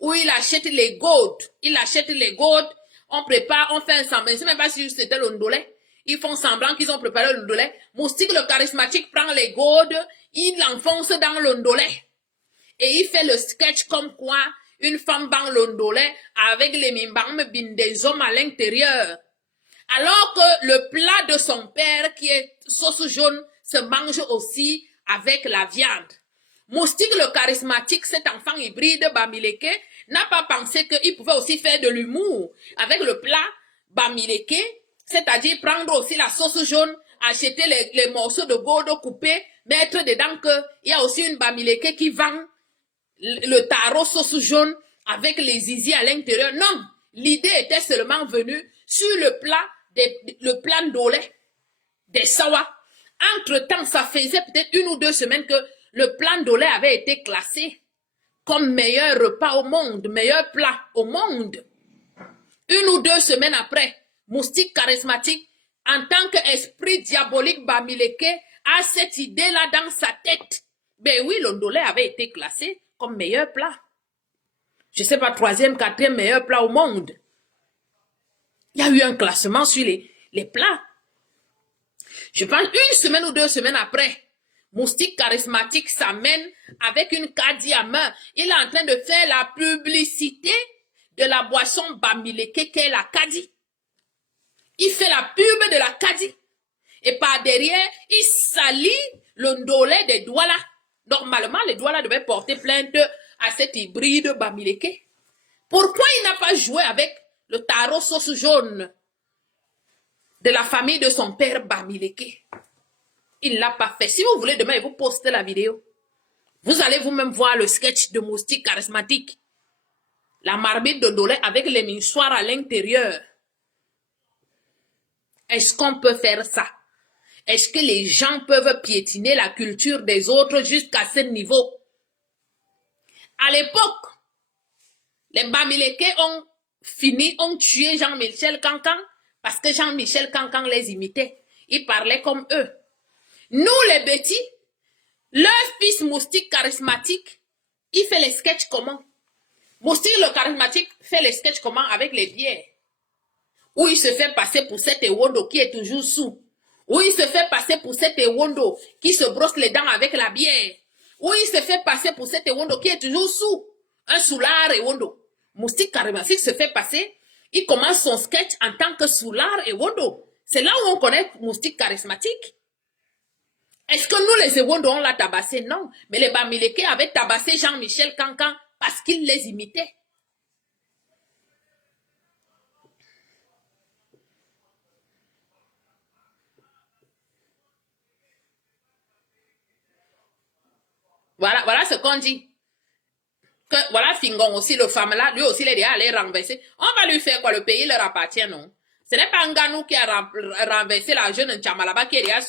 où il achète les gourdes. Il achète les gourdes, on prépare, on fait un semblant. Je ne sais même pas si c'était l'ondolé. Ils font semblant qu'ils ont préparé l'ondolé. Moustique le charismatique prend les gourdes, il l'enfonce dans l'ondolé. Et il fait le sketch comme quoi une femme dans l'ondolé avec les mimbam bin des hommes à l'intérieur. Alors que le plat de son père, qui est sauce jaune, se mange aussi avec la viande. Moustique le charismatique, cet enfant hybride Bamileke, n'a pas pensé qu'il pouvait aussi faire de l'humour avec le plat Bamileke, c'est-à-dire prendre aussi la sauce jaune, acheter les morceaux de gourde coupés, mettre dedans qu'il y a aussi une Bamileke qui vend le taro sauce jaune avec les zizi à l'intérieur. Non, l'idée était seulement venue sur le plat ndolé des Sawa. Entre-temps, ça faisait peut-être 1 ou 2 semaines que le plat ndolé avait été classé comme meilleur repas au monde, meilleur plat au monde. 1 ou 2 semaines après, Moustique charismatique, en tant qu'esprit diabolique Bamileke, a cette idée-là dans sa tête. Ben oui, le ndolé avait été classé comme meilleur plat. Je sais pas, 3e, 4e meilleur plat au monde. Il y a eu un classement sur les plats. Je pense 1 semaine ou 2 semaines après, Moustique charismatique s'amène avec une caddie à main. Il est en train de faire la publicité de la boisson Bamileke qu'est la caddie. Il fait la pub de la caddie. Et par derrière, il salit le ndolé des Douala. Normalement, les Douala devaient porter plainte à cet hybride Bamileke. Pourquoi il n'a pas joué avec le taro sauce jaune de la famille de son père Bamileke? Il ne l'a pas fait. Si vous voulez, demain, il vous poste la vidéo. Vous allez vous-même voir le sketch de Moustique charismatique. La marmite de Dolé avec les mouchoirs à l'intérieur. Est-ce qu'on peut faire ça? Est-ce que les gens peuvent piétiner la culture des autres jusqu'à ce niveau? À l'époque, les Bamileke ont tué Jean-Michel Cancan parce que Jean-Michel Cancan les imitait. Il parlait comme eux. Nous, les petits, leur fils Moustique charismatique, il fait les sketchs comment? Moustique le charismatique fait les sketchs comment avec les bières? Où il se fait passer pour cet Ewondo qui est toujours sous. Où il se fait passer pour cet Ewondo qui se brosse les dents avec la bière. Où il se fait passer pour cet Ewondo qui est toujours sous. Un soulard Ewondo. Moustique charismatique se fait passer. Il commence son sketch en tant que soulard Ewondo. C'est là où on connaît Moustique charismatique. Est-ce que nous, les Ewondo, on l'a tabassé? Non. Mais les Bamileke avaient tabassé Jean-Michel Cancan parce qu'il les imitait. Voilà ce qu'on dit. Que, voilà Fingon aussi, le femme là, lui aussi, il est déjà allé renverser. On va lui faire quoi? Le pays leur appartient, non? Ce n'est pas un Nganou qui a renversé la jeune Nchamalaba qui est déjà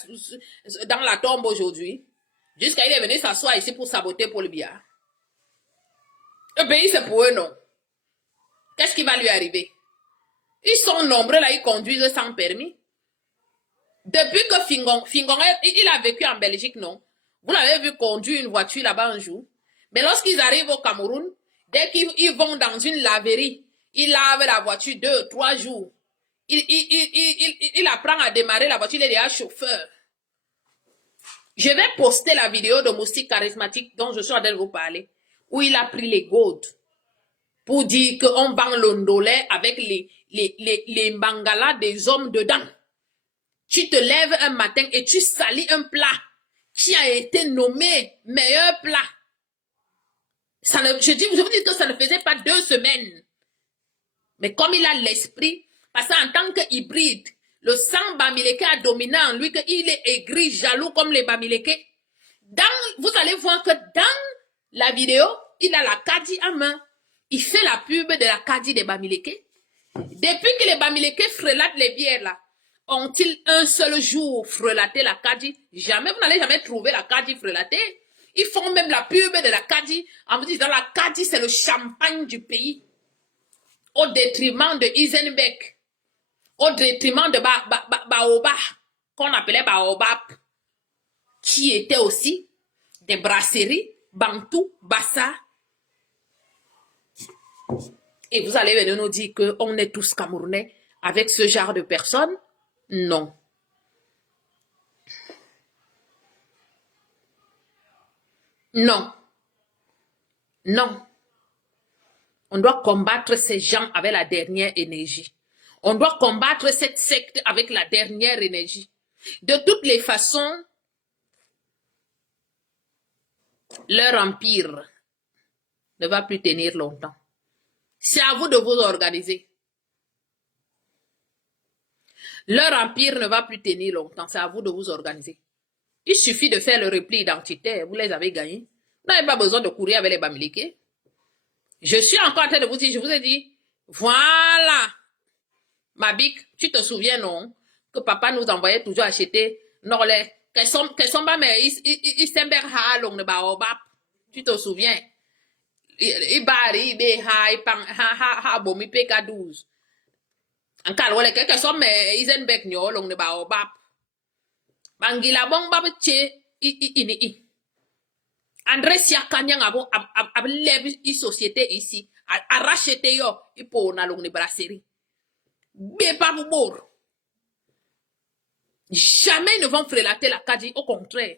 dans la tombe aujourd'hui. Jusqu'à il est venu s'asseoir ici pour saboter Paul Biya. Le pays, c'est pour eux, non? Qu'est-ce qui va lui arriver? Ils sont nombreux là, ils conduisent sans permis. Depuis que Fingon, il a vécu en Belgique, non? Vous l'avez vu conduire une voiture là-bas un jour. Mais lorsqu'ils arrivent au Cameroun, dès qu'ils vont dans une laverie, ils lavent la voiture 2, 3 jours. Il apprend à démarrer la voiture, il est déjà chauffeur. Je vais poster la vidéo de Moustique charismatique dont je suis en train de vous parler, où il a pris les gourdes. pour dire qu'on vend le ndolé avec les mangalas des hommes dedans. Tu te lèves un matin et tu salis un plat qui a été nommé meilleur plat. Je vous dis que ça ne faisait pas 2 semaines. Mais comme il a l'esprit, parce qu'en tant qu'hybride, le sang bamileke a dominé en lui, qu'il est aigri, jaloux comme les bamileke. Vous allez voir que dans la vidéo, il a la kadi à main. Il fait la pub de la kadi des bamileke. Depuis que les bamileke frelatent les bières là, ont-ils un seul jour frelaté la kadi? Jamais, vous n'allez jamais trouver la kadi frelatée. Ils font même la pub de la kadi en vous disant la kadi c'est le champagne du pays. Au détriment de Isenbeck, au détriment de Baoba, qu'on appelait Baobab, qui était aussi des brasseries, Bantou, Bassa. Et vous allez venir nous dire qu'on est tous Camerounais avec ce genre de personnes? Non. Non. Non. On doit combattre ces gens avec la dernière énergie. On doit combattre cette secte avec la dernière énergie. De toutes les façons, leur empire ne va plus tenir longtemps. C'est à vous de vous organiser. Leur empire ne va plus tenir longtemps. C'est à vous de vous organiser. Il suffit de faire le repli identitaire. Vous les avez gagnés. Vous n'avez pas besoin de courir avec les Bamileke. Je suis encore en train de vous dire, je vous ai dit, voilà, Mabik, tu te souviens, non, que papa nous envoyait toujours acheter, non, qu'elles sont pas, mais ils s'emberhalent, ne baobab. Tu te souviens? Ibari, Behai, ha, bomi, PK12. En cas, voilà, qu'elles sont, mais ils s'emberhalent, ne baobab. Bangila, bon, babche, André Siakanyang a levé une société ici, a racheté yo, il peut on a l'ongné brasserie. Mais pas vous mort. Jamais ils ne vont frélater la kadi, au contraire.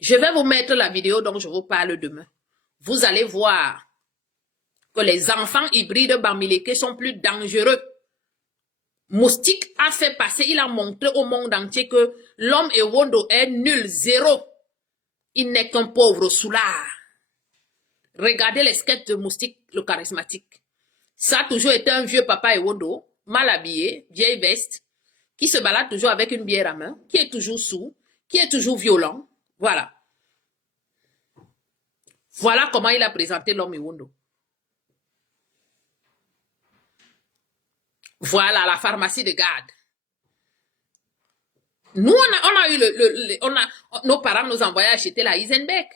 Je vais vous mettre la vidéo dont je vous parle demain. Vous allez voir que les enfants hybrides Bamileke sont plus dangereux. Moustique a fait passer, il a montré au monde entier que l'homme Ewondo est nul, zéro. Il n'est qu'un pauvre soulard. Regardez les sketchs de Moustique, le charismatique. Ça a toujours été un vieux papa Ewondo, mal habillé, vieille veste, qui se balade toujours avec une bière à main, qui est toujours sourd, qui est toujours violent. Voilà. Voilà comment il a présenté l'homme Ewondo. Voilà la pharmacie de garde. Nous, on a eu nos parents nous envoyaient acheter la Isenbeck.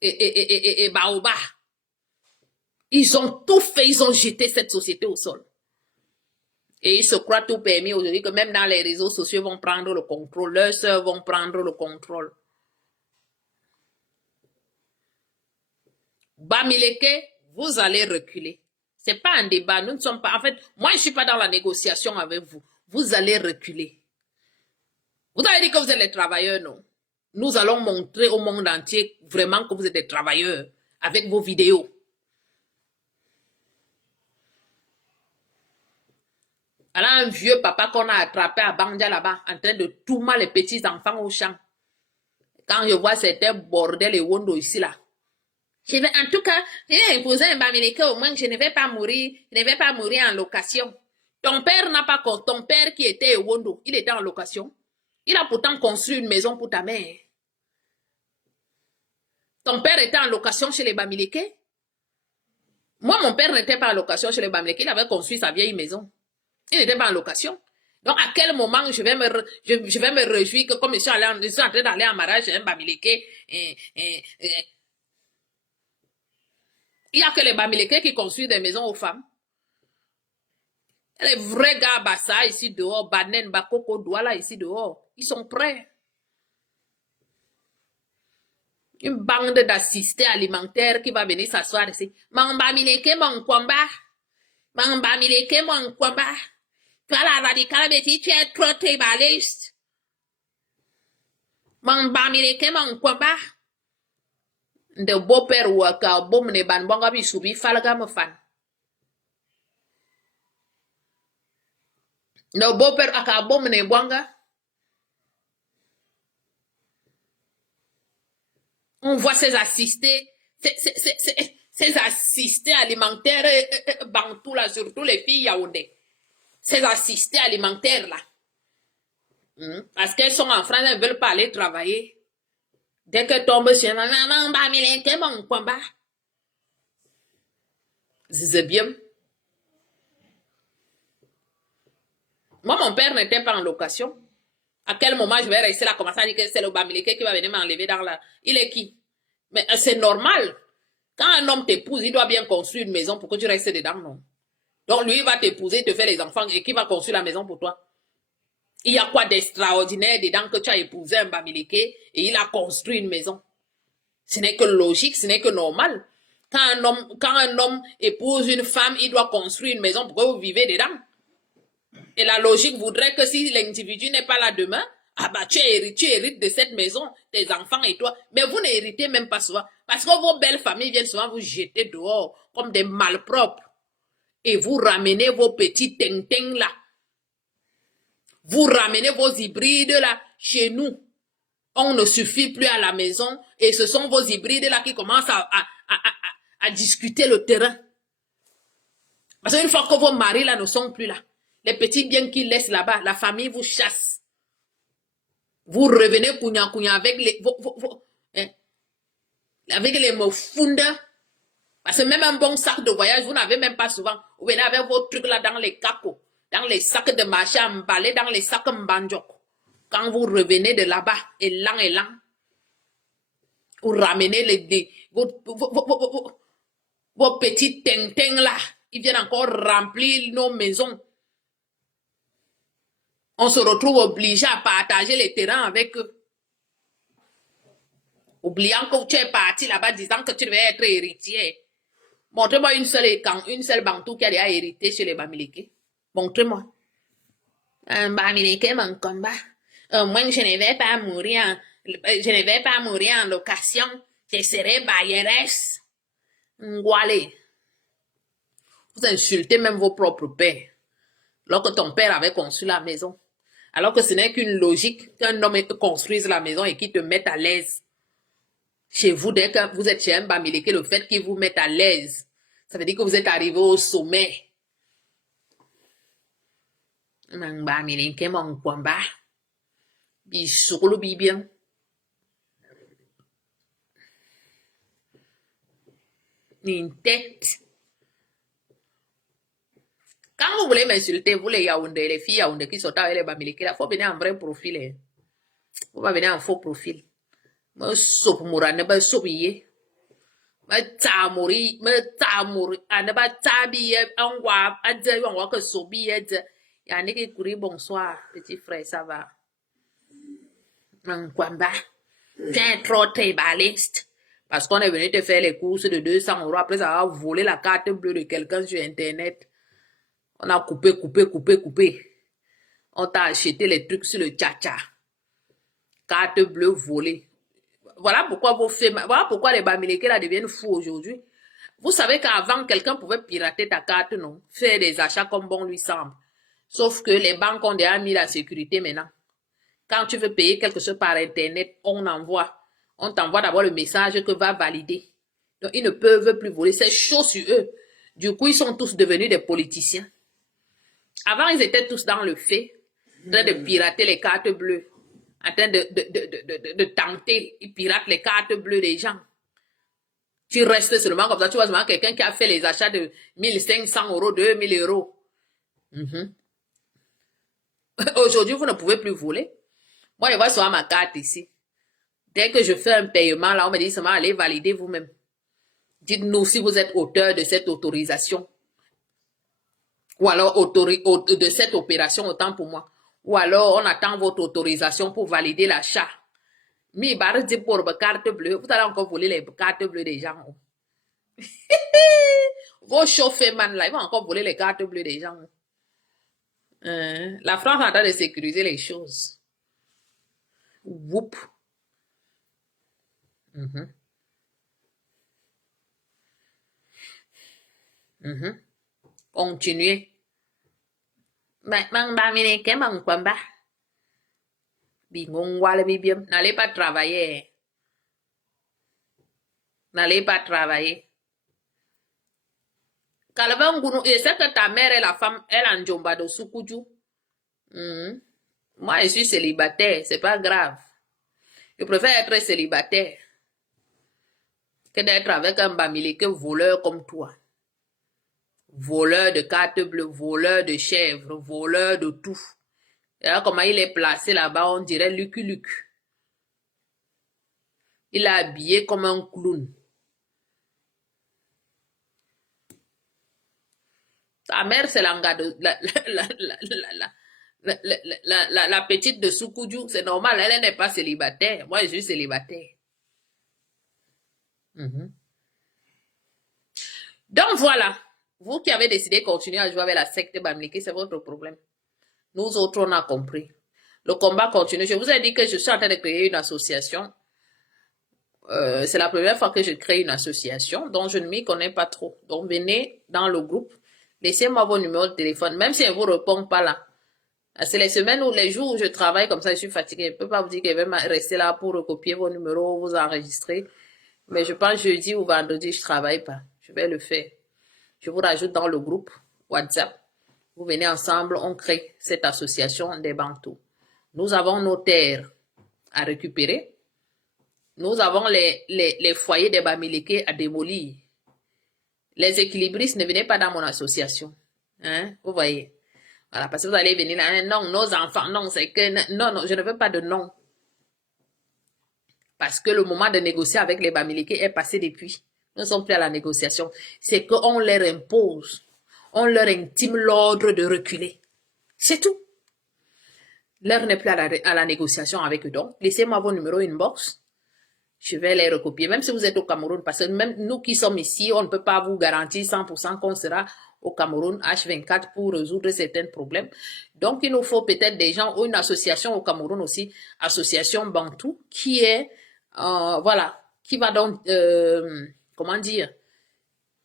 Et Baoba. Ils ont tout fait, ils ont jeté cette société au sol. Et ils se croient tout permis aujourd'hui que même dans les réseaux sociaux vont prendre le contrôle, leurs sœurs vont prendre le contrôle. Bamileke, vous allez reculer. C'est pas un débat, nous ne sommes pas, en fait, moi je suis pas dans la négociation avec vous. Vous allez reculer. Vous avez dit que vous êtes les travailleurs, non? Nous allons montrer au monde entier vraiment que vous êtes des travailleurs avec vos vidéos. Alors un vieux papa qu'on a attrapé à Banja là-bas, en train de tourmer les petits enfants au champ. Quand je vois certains bordels et wondo ici là. En tout cas, j'ai imposé un Bamileke au moins que je ne vais pas mourir, je ne vais pas mourir en location. Ton père n'a pas compris, ton père qui était au Wondo, il était en location. Il a pourtant construit une maison pour ta mère. Ton père était en location chez les Bamileke. Moi, mon père n'était pas en location chez les Bamileke, il avait construit sa vieille maison. Il n'était pas en location. Donc, à quel moment je vais me réjouir que comme je suis en train d'aller en mariage chez un Bamileke, il n'y a que les Bamileke qui construisent des maisons aux femmes. Les vrais gars Bassa ici dehors, Banen, Bakoko, Douala ici dehors, ils sont prêts. Une bande d'assistés alimentaires qui va venir s'asseoir ici. Mon Bamileke, mon combat. Mon Bamileke, mon combat. Toi, la radicale, tu es trop tribaliste. Man bamileke man kwamba. De beau-père ou ka bom ne ban bonga bi subi falga me fan. De beau-père aka bom ne bonga. On voit ces assistés, ces assistés alimentaires bantou là, surtout les filles yaoundé. Ces assistés alimentaires là. Parce qu'elles sont en France, elles ne veulent pas aller travailler. Dès que tombe sur maman, bamileke man kwamba. C'est bien. Moi, mon père n'était pas en location. À quel moment je vais rester là, commencer à dire que c'est le Bamileke qui va venir m'enlever dans la... Il est qui? Mais c'est normal. Quand un homme t'épouse, il doit bien construire une maison pour que tu restes dedans, non? Donc lui, il va t'épouser, te faire les enfants et qui va construire la maison pour toi? Il y a quoi d'extraordinaire dedans que tu as épousé un Bamileke et il a construit une maison? Ce n'est que logique, ce n'est que normal. Quand un homme épouse une femme, il doit construire une maison pour que vous vivez dedans. Et la logique voudrait que si l'individu n'est pas là demain, ah bah tu hérites de cette maison, tes enfants et toi. Mais vous n'héritez même pas souvent. Parce que vos belles familles viennent souvent vous jeter dehors comme des malpropres. Et vous ramenez vos petits ting-ting là. Vous ramenez vos hybrides là chez nous. On ne suffit plus à la maison. Et ce sont vos hybrides là qui commencent à discuter le terrain. Parce qu'une fois que vos maris là ne sont plus là, les petits biens qu'ils laissent là-bas, la famille vous chasse. Vous revenez kounya avec avec les mofunda. Parce que même un bon sac de voyage, vous n'avez même pas souvent. Vous venez avec vos trucs là dans les cacos, dans les sacs de marché emballés, dans les sacs mbandjok. Quand vous revenez de là-bas, élan, vous ramenez vos petits ting-ting là. Ils viennent encore remplir nos maisons. On se retrouve obligé à partager les terrains avec eux. Oubliant que tu es parti là-bas disant que tu devais être héritier. Montrez-moi une seule Bantou qui a déjà hérité chez les Bamileke. Montrez-moi. Un Bamileke, mon combat. Moi, je ne vais pas mourir en location. Je serai bailleresse. Ngwale. Vous insultez même vos propres pères. Alors que ton père avait conçu la maison. Alors que ce n'est qu'une logique qu'un homme construise la maison et qu'il te mette à l'aise. Chez vous, dès que vous êtes chez un Bamileke, le fait qu'il vous mette à l'aise, ça veut dire que vous êtes arrivé au sommet. Un Bamileke, mon combat. Bisous, bien. Une tête. Quand vous voulez m'insulter, vous les Yaoundé, les filles Yaoundé qui sont avec les Bamileke, il faut venir en vrai profil. Hein. Faut pas venir en faux profil. Me soupe moura ne ba soupe yé. Me tamori, ane ba tabi angwa, adze angwa que sobi edze. Yannick Kouri, bonsoir, petit frère, ça va. Kwamba, tu es trop tribaliste. Parce qu'on est venu te faire les courses de 200 € après avoir volé la carte bleue de quelqu'un sur Internet. On a coupé. On t'a acheté les trucs sur le tcha-tcha. Carte bleue volée. Voilà pourquoi les Bamileke là deviennent fous aujourd'hui. Vous savez qu'avant, quelqu'un pouvait pirater ta carte, non? Faire des achats comme bon lui semble. Sauf que les banques ont déjà mis la sécurité maintenant. Quand tu veux payer quelque chose par Internet, on t'envoie d'abord le message que va valider. Donc, ils ne peuvent plus voler. C'est chaud sur eux. Du coup, ils sont tous devenus des politiciens. Avant, ils étaient tous dans le fait, en train de pirater les cartes bleues. En train de tenter, ils piratent les cartes bleues des gens. Tu restes seulement comme ça, tu vois seulement quelqu'un qui a fait les achats de 1500 €, 2000 €. Aujourd'hui, vous ne pouvez plus voler. Moi, je vois sur ma carte ici. Dès que je fais un paiement, là, on me dit seulement allez valider vous-même. Dites-nous si vous êtes auteur de cette autorisation. Ou alors de cette opération, autant pour moi. Ou alors, on attend votre autorisation pour valider l'achat. Mais dit pour les cartes bleues, vous allez encore voler les cartes bleues des gens. Vos chauffeurs là, ils vont encore voler les cartes bleues des gens. La France est en train de sécuriser les choses. Whoop. Mhm. Mhm. Continuez. N'allez pas travailler. N'allez pas travailler. Et c'est que ta mère est la femme, elle en Djomba de Sukuju. Mhm. Moi, je suis célibataire, c'est pas grave. Je préfère être célibataire que d'être avec un bamileke voleur comme toi. Voleur de cartes bleues, voleur de chèvres, voleur de tout. Et là, comment il est placé là-bas, on dirait Lucky Luke. Il est habillé comme un clown. Ta mère, c'est la, la petite de Sukuju. C'est normal, elle n'est pas célibataire. Moi, je suis célibataire. Mhm. Donc voilà, vous qui avez décidé de continuer à jouer avec la secte Bamileke, c'est votre problème. Nous autres, on a compris. Le combat continue. Je vous ai dit que je suis en train de créer une association. C'est la première fois que je crée une association, donc je ne m'y connais pas trop. Donc venez dans le groupe, laissez-moi vos numéros de téléphone, même si je ne vous réponds pas là. C'est les semaines ou les jours où je travaille comme ça, je suis fatiguée. Je ne peux pas vous dire que je vais rester là pour recopier vos numéros, vous enregistrer. Mais je pense jeudi ou vendredi, je ne travaille pas. Je vais le faire. Je vous rajoute dans le groupe WhatsApp. Vous venez ensemble, on crée cette association des Bantous. Nous avons nos terres à récupérer. Nous avons les foyers des Bamileke à démolir. Les équilibristes, ne venez pas dans mon association. Hein? Vous voyez? Voilà, parce que vous allez venir là. Non, nos enfants, non, c'est que... Non, non, je ne veux pas de non. Parce que le moment de négocier avec les Bamileke est passé depuis. Nous ne sommes plus à la négociation. C'est qu'on leur impose. On leur intime l'ordre de reculer. C'est tout. L'heure n'est plus à la négociation avec eux. Donc, laissez-moi vos numéros inbox. Je vais les recopier, même si vous êtes au Cameroun, parce que même nous qui sommes ici, on ne peut pas vous garantir 100% qu'on sera au Cameroun H24 pour résoudre certains problèmes. Donc, il nous faut peut-être des gens ou une association au Cameroun aussi, association Bantou, qui est, voilà, qui va donc, comment dire,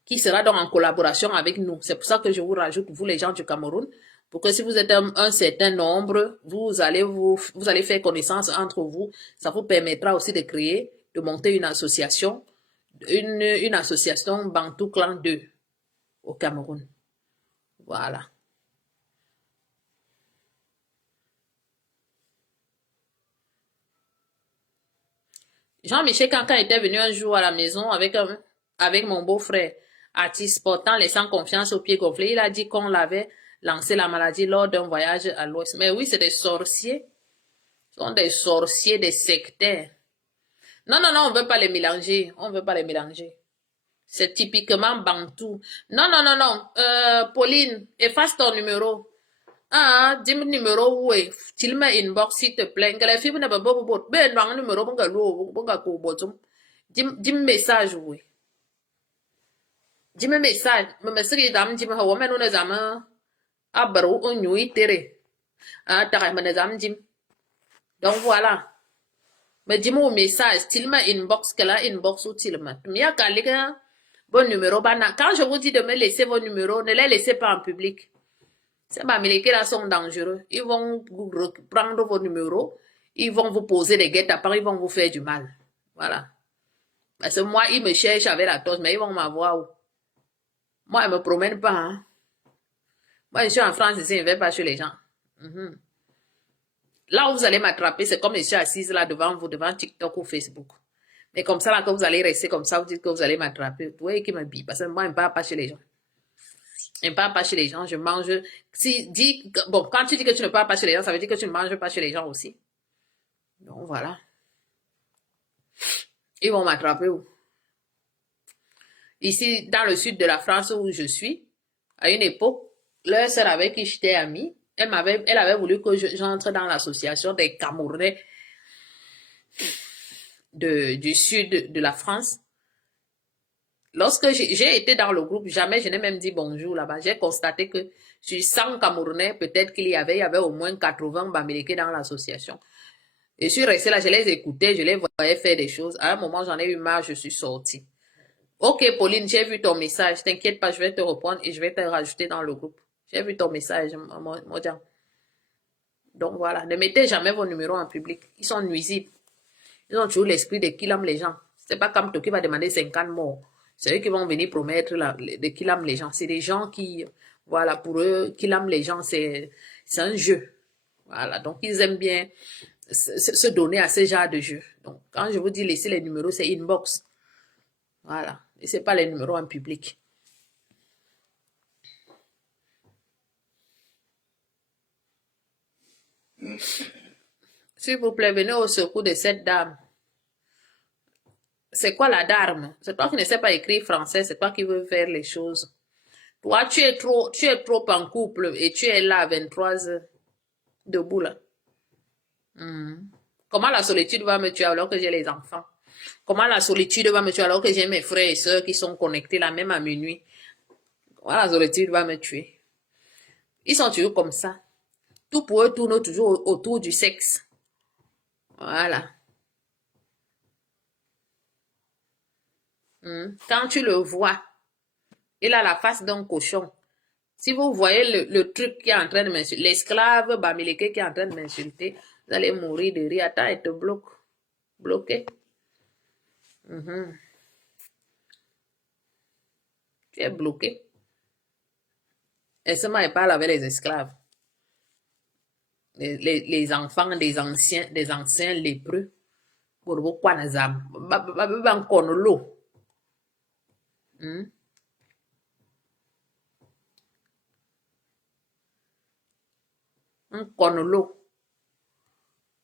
qui sera donc en collaboration avec nous. C'est pour ça que je vous rajoute, vous les gens du Cameroun, pour que si vous êtes un certain nombre, vous allez faire connaissance entre vous. Ça vous permettra aussi de monter une association, une association Bantou Clan 2 au Cameroun. Voilà. Jean-Michel Cancan était venu un jour à la maison avec mon beau-frère, artiste portant, laissant confiance au pied gonflé. Il a dit qu'on l'avait lancé la maladie lors d'un voyage à l'ouest. Mais oui, c'est des sorciers. Ce sont des sorciers, des sectaires. Non, non, non, on ne veut pas les mélanger. On ne veut pas les mélanger. C'est typiquement Bantou. Non, non, non, non. Pauline, efface ton numéro. Ah, dis-moi numéro, oui. Tu me inbox, s'il te plaît. Que les filles ne peuvent pas vous dire, ben, non, numéro, bon, dis-moi message, oui. Dis-moi message. Mais ce qui est d'âme, dis-moi, ouais, mais nous, les âmes, ah, bro, on nuit, terre. Ah, t'as, mais les âmes, dis-moi. Donc, voilà. Mais dis-moi au message, tellement inbox, que là, inbox ou tellement. Mais à quelqu'un, bon numéro, quand je vous dis de me laisser vos numéros, ne les laissez pas en public. Ces Bamileke là sont dangereux. Ils vont vous prendre vos numéros, ils vont vous poser des guet-apens, ils vont vous faire du mal. Voilà. Parce que moi, ils me cherchent avec la torche, mais ils vont m'avoir où? Moi, ils me promènent pas, hein. Moi, je suis en France ici, je ne vais pas chez les gens. Mhm. Là où vous allez m'attraper, c'est comme je suis assise là devant vous, devant TikTok ou Facebook. Mais comme ça, là, que vous allez rester comme ça, vous dites que vous allez m'attraper. Vous voyez qui me bille. Parce que moi, je ne parle pas chez les gens. Je ne parle pas chez les gens, je mange. Bon, quand tu dis que tu ne parles pas chez les gens, ça veut dire que tu ne manges pas chez les gens aussi. Donc, voilà. Ils vont m'attraper où? Ici, dans le sud de la France où je suis, à une époque, leur sœur avec qui j'étais amie, elle avait voulu que j'entre dans l'association des Camerounais du sud de la France. Lorsque j'ai été dans le groupe, jamais je n'ai même dit bonjour là-bas. J'ai constaté que sur 100 Camerounais, peut-être qu'il y avait au moins 80 Bamileke dans l'association. Je suis restée là, je les écoutais, je les voyais faire des choses. À un moment, j'en ai eu marre, je suis sortie. Ok, Pauline, j'ai vu ton message. T'inquiète pas, je vais te reprendre et je vais te rajouter dans le groupe. J'ai vu ton message, Modjan. Donc voilà, ne mettez jamais vos numéros en public. Ils sont nuisibles. Ils ont toujours l'esprit de qui aime les gens. C'est pas comme toi qui va demander 50 morts. C'est eux qui vont venir promettre de qui aime les gens. C'est des gens qui, voilà, pour eux, qui aiment les gens, c'est un jeu. Voilà, donc ils aiment bien se donner à ce genre de jeu. Donc, quand je vous dis laisser les numéros, c'est inbox. Voilà. Et c'est pas les numéros en public. S'il vous plaît, venez au secours de cette dame. C'est quoi la dame? C'est toi qui ne sais pas écrire français, c'est toi qui veux faire les choses. Toi, tu es trop en couple et tu es là à 23 heures, debout là. Comment la solitude va me tuer alors que j'ai les enfants? Comment la solitude va me tuer alors que j'ai mes frères et sœurs qui sont connectés là même à minuit? Comment la solitude va me tuer? Ils sont toujours comme ça. Tout pour eux tourne toujours autour du sexe. Voilà. Quand tu le vois, il a la face d'un cochon. Si vous voyez le truc qui est en train de m'insulter, l'esclave Bamileke qui est en train de m'insulter, vous allez mourir de rire. Attends, elle te bloque. Bloqué. Tu es bloqué. Et seulement, elle parle avec les esclaves. Les enfants des anciens lépreux. Pour vous, quoi, nazam? Ba kono l'eau. Un kono l'eau.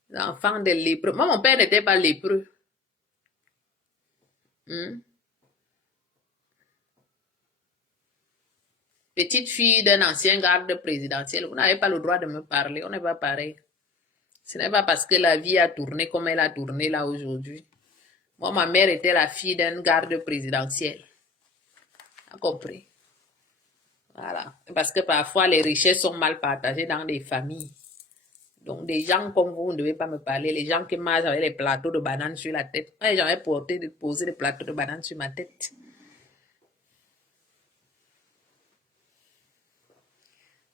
L'enfant des lépreux. Moi, mon père n'était pas lépreux. Petite fille d'un ancien garde présidentiel, vous n'avez pas le droit de me parler, on n'est pas pareil. Ce n'est pas parce que la vie a tourné comme elle a tourné là aujourd'hui. Moi, ma mère était la fille d'un garde présidentiel. A compris? Voilà. Parce que parfois, les richesses sont mal partagées dans des familles. Donc, des gens comme vous ne devez pas me parler. Les gens qui mangent avec les plateaux de bananes sur la tête. Moi, j'avais posé des plateaux de bananes sur ma tête.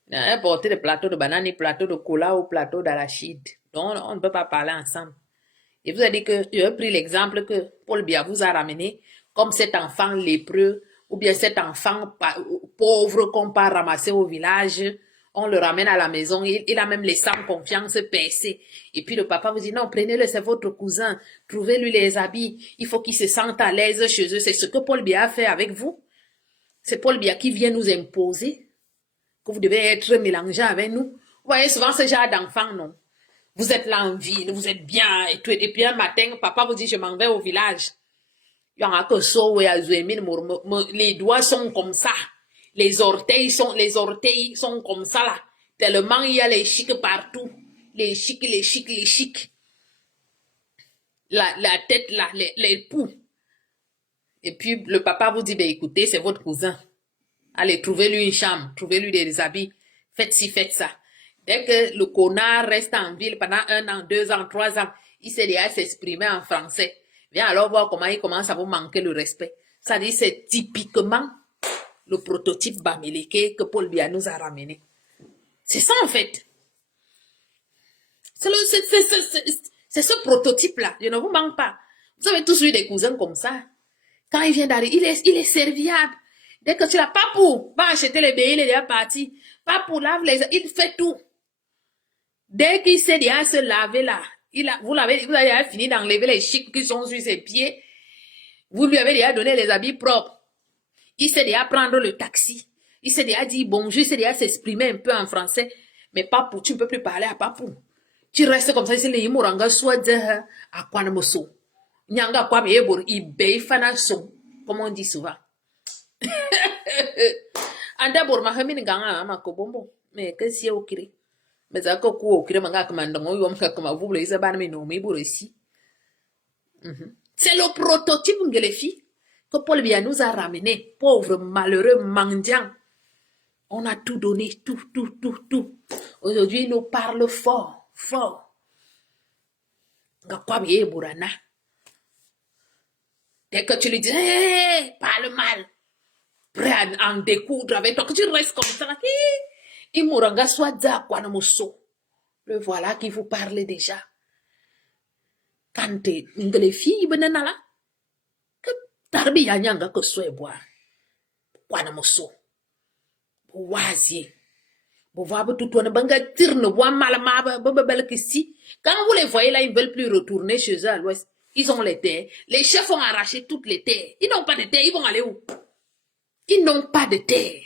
J'avais porté des plateaux de bananes, des plateaux de cola ou plateaux d'arachide. Donc, on ne peut pas parler ensemble. Et vous avez dit que j'ai pris l'exemple que Paul Biya vous a ramené comme cet enfant lépreux ou bien cet enfant pauvre qu'on part ramasser au village. On le ramène à la maison, il a même les sans confiance percés. Et puis le papa vous dit non, prenez-le, c'est votre cousin, trouvez-lui les habits, il faut qu'il se sente à l'aise chez eux. C'est ce que Paul Biya a fait avec vous. C'est Paul Biya qui vient nous imposer que vous devez être mélangé avec nous. Vous voyez souvent ce genre d'enfants, non? Vous êtes là en ville, vous êtes bien et tout. Et puis un matin, papa vous dit, je m'en vais au village. Il y en a que ça, les doigts sont comme ça. Les orteils sont comme ça, là. Tellement il y a les chics partout. Les chics. La tête, là, les poux. Et puis, le papa vous dit, ben, écoutez, c'est votre cousin. Allez, trouvez-lui une chambre, trouvez-lui des habits. Faites ci, faites ça. Dès que le connard reste en ville pendant 1 an, 2 ans, 3 ans, il sait déjà s'exprimer en français. Viens alors voir comment il commence à vous manquer le respect. Ça dit, c'est typiquement le prototype Bamileke que Paul Biya nous a ramené. C'est ça en fait. C'est ce prototype-là. Je ne vous manque pas. Vous avez tous eu des cousins comme ça. Quand il vient d'arriver, il est serviable. Dès que tu l'as, papou, va acheter les bébés, il est déjà parti. Papou, lave les, il fait tout. Dès qu'il sait déjà se laver là, vous avez déjà fini d'enlever les chics qui sont sur ses pieds. Vous lui avez déjà donné les habits propres. Il sait déjà prendre le taxi. Il sait déjà dire bonjour, il sait déjà s'exprimer un peu en français. Mais papou, tu ne peux plus parler à papou. Tu restes comme ça, c'est les mouranga soit de à quoi ne me so. Nyanga kwa meyebor ibe fana so, comme on dit souvent. Anda bor ma hamini ganga ma ko bombo. Mais que si au kiri. Mais ça ko ku au kiri manga kamandongo yom ka kama vous les ban mi no mi bor ici. C'est le prototype ngelefi que Paul Biya nous a ramené, pauvre malheureux mendiant. On a tout donné, tout. Aujourd'hui, il nous parle fort. Dès que tu lui dis, hey, parle mal, prêt à en découdre avec toi, que tu restes comme ça, il mouranga soit quoi na mosso. Le voilà qui vous parle déjà. Quand les filles, benana là, que tarbi ya nyanga que soit boire. Quoi na mosso. Oisier. Vous voyez tout le monde tire ne voit mal ici. Quand vous les voyez là, ils ne veulent plus retourner chez eux à l'ouest. Ils ont les terres. Les chefs ont arraché toutes les terres. Ils n'ont pas de terre. Ils vont aller où? Ils n'ont pas de terre.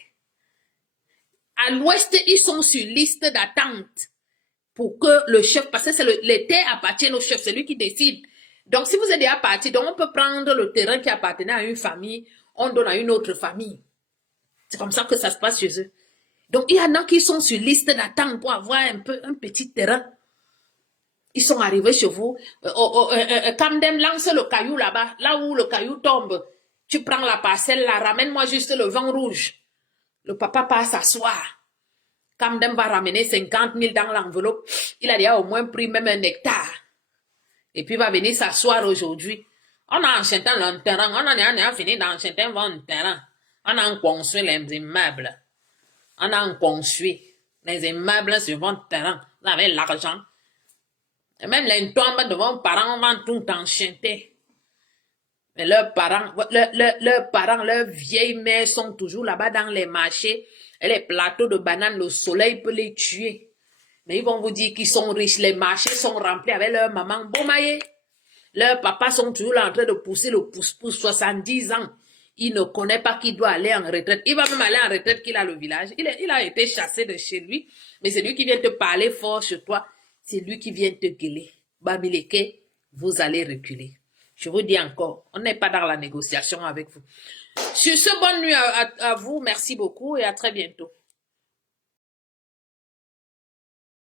À l'ouest, ils sont sur liste d'attente pour que le chef, parce que les terres appartiennent au chef, c'est lui qui décide. Donc, si vous êtes déjà parti, donc on peut prendre le terrain qui appartenait à une famille, on donne à une autre famille. C'est comme ça que ça se passe chez eux. Donc, il y en a qui sont sur liste d'attente pour avoir un petit terrain. Ils sont arrivés chez vous. Kamdem lance le caillou là-bas, là où le caillou tombe. Tu prends la parcelle là, ramène-moi juste le vin rouge. Le papa passe s'asseoir. Kamdem va ramener 50 000 dans l'enveloppe. Il a déjà au moins pris même un hectare. Et puis va venir s'asseoir aujourd'hui. On a enchanté un terrain. On a fini d'enchanter un terrain. On a construit les immeubles. On a construit les immeubles sur votre terrain. Vous avez l'argent. Et même les tombes de vos parents vont tout enchanter. Mais leurs parents, leurs vieilles mères sont toujours là-bas dans les marchés. Et les plateaux de bananes, le soleil peut les tuer. Mais ils vont vous dire qu'ils sont riches. Les marchés sont remplis avec leur maman Bomaye. Leurs papas sont toujours là en train de pousser le pouce-pouce, 70 ans. Il ne connaît pas qu'il doit aller en retraite. Il va même aller en retraite qu'il a le village. Il a été chassé de chez lui. Mais c'est lui qui vient te parler fort chez toi. C'est lui qui vient te gueuler. Bamileke, vous allez reculer. Je vous dis encore, on n'est pas dans la négociation avec vous. Sur ce, bonne nuit à vous. Merci beaucoup et à très bientôt.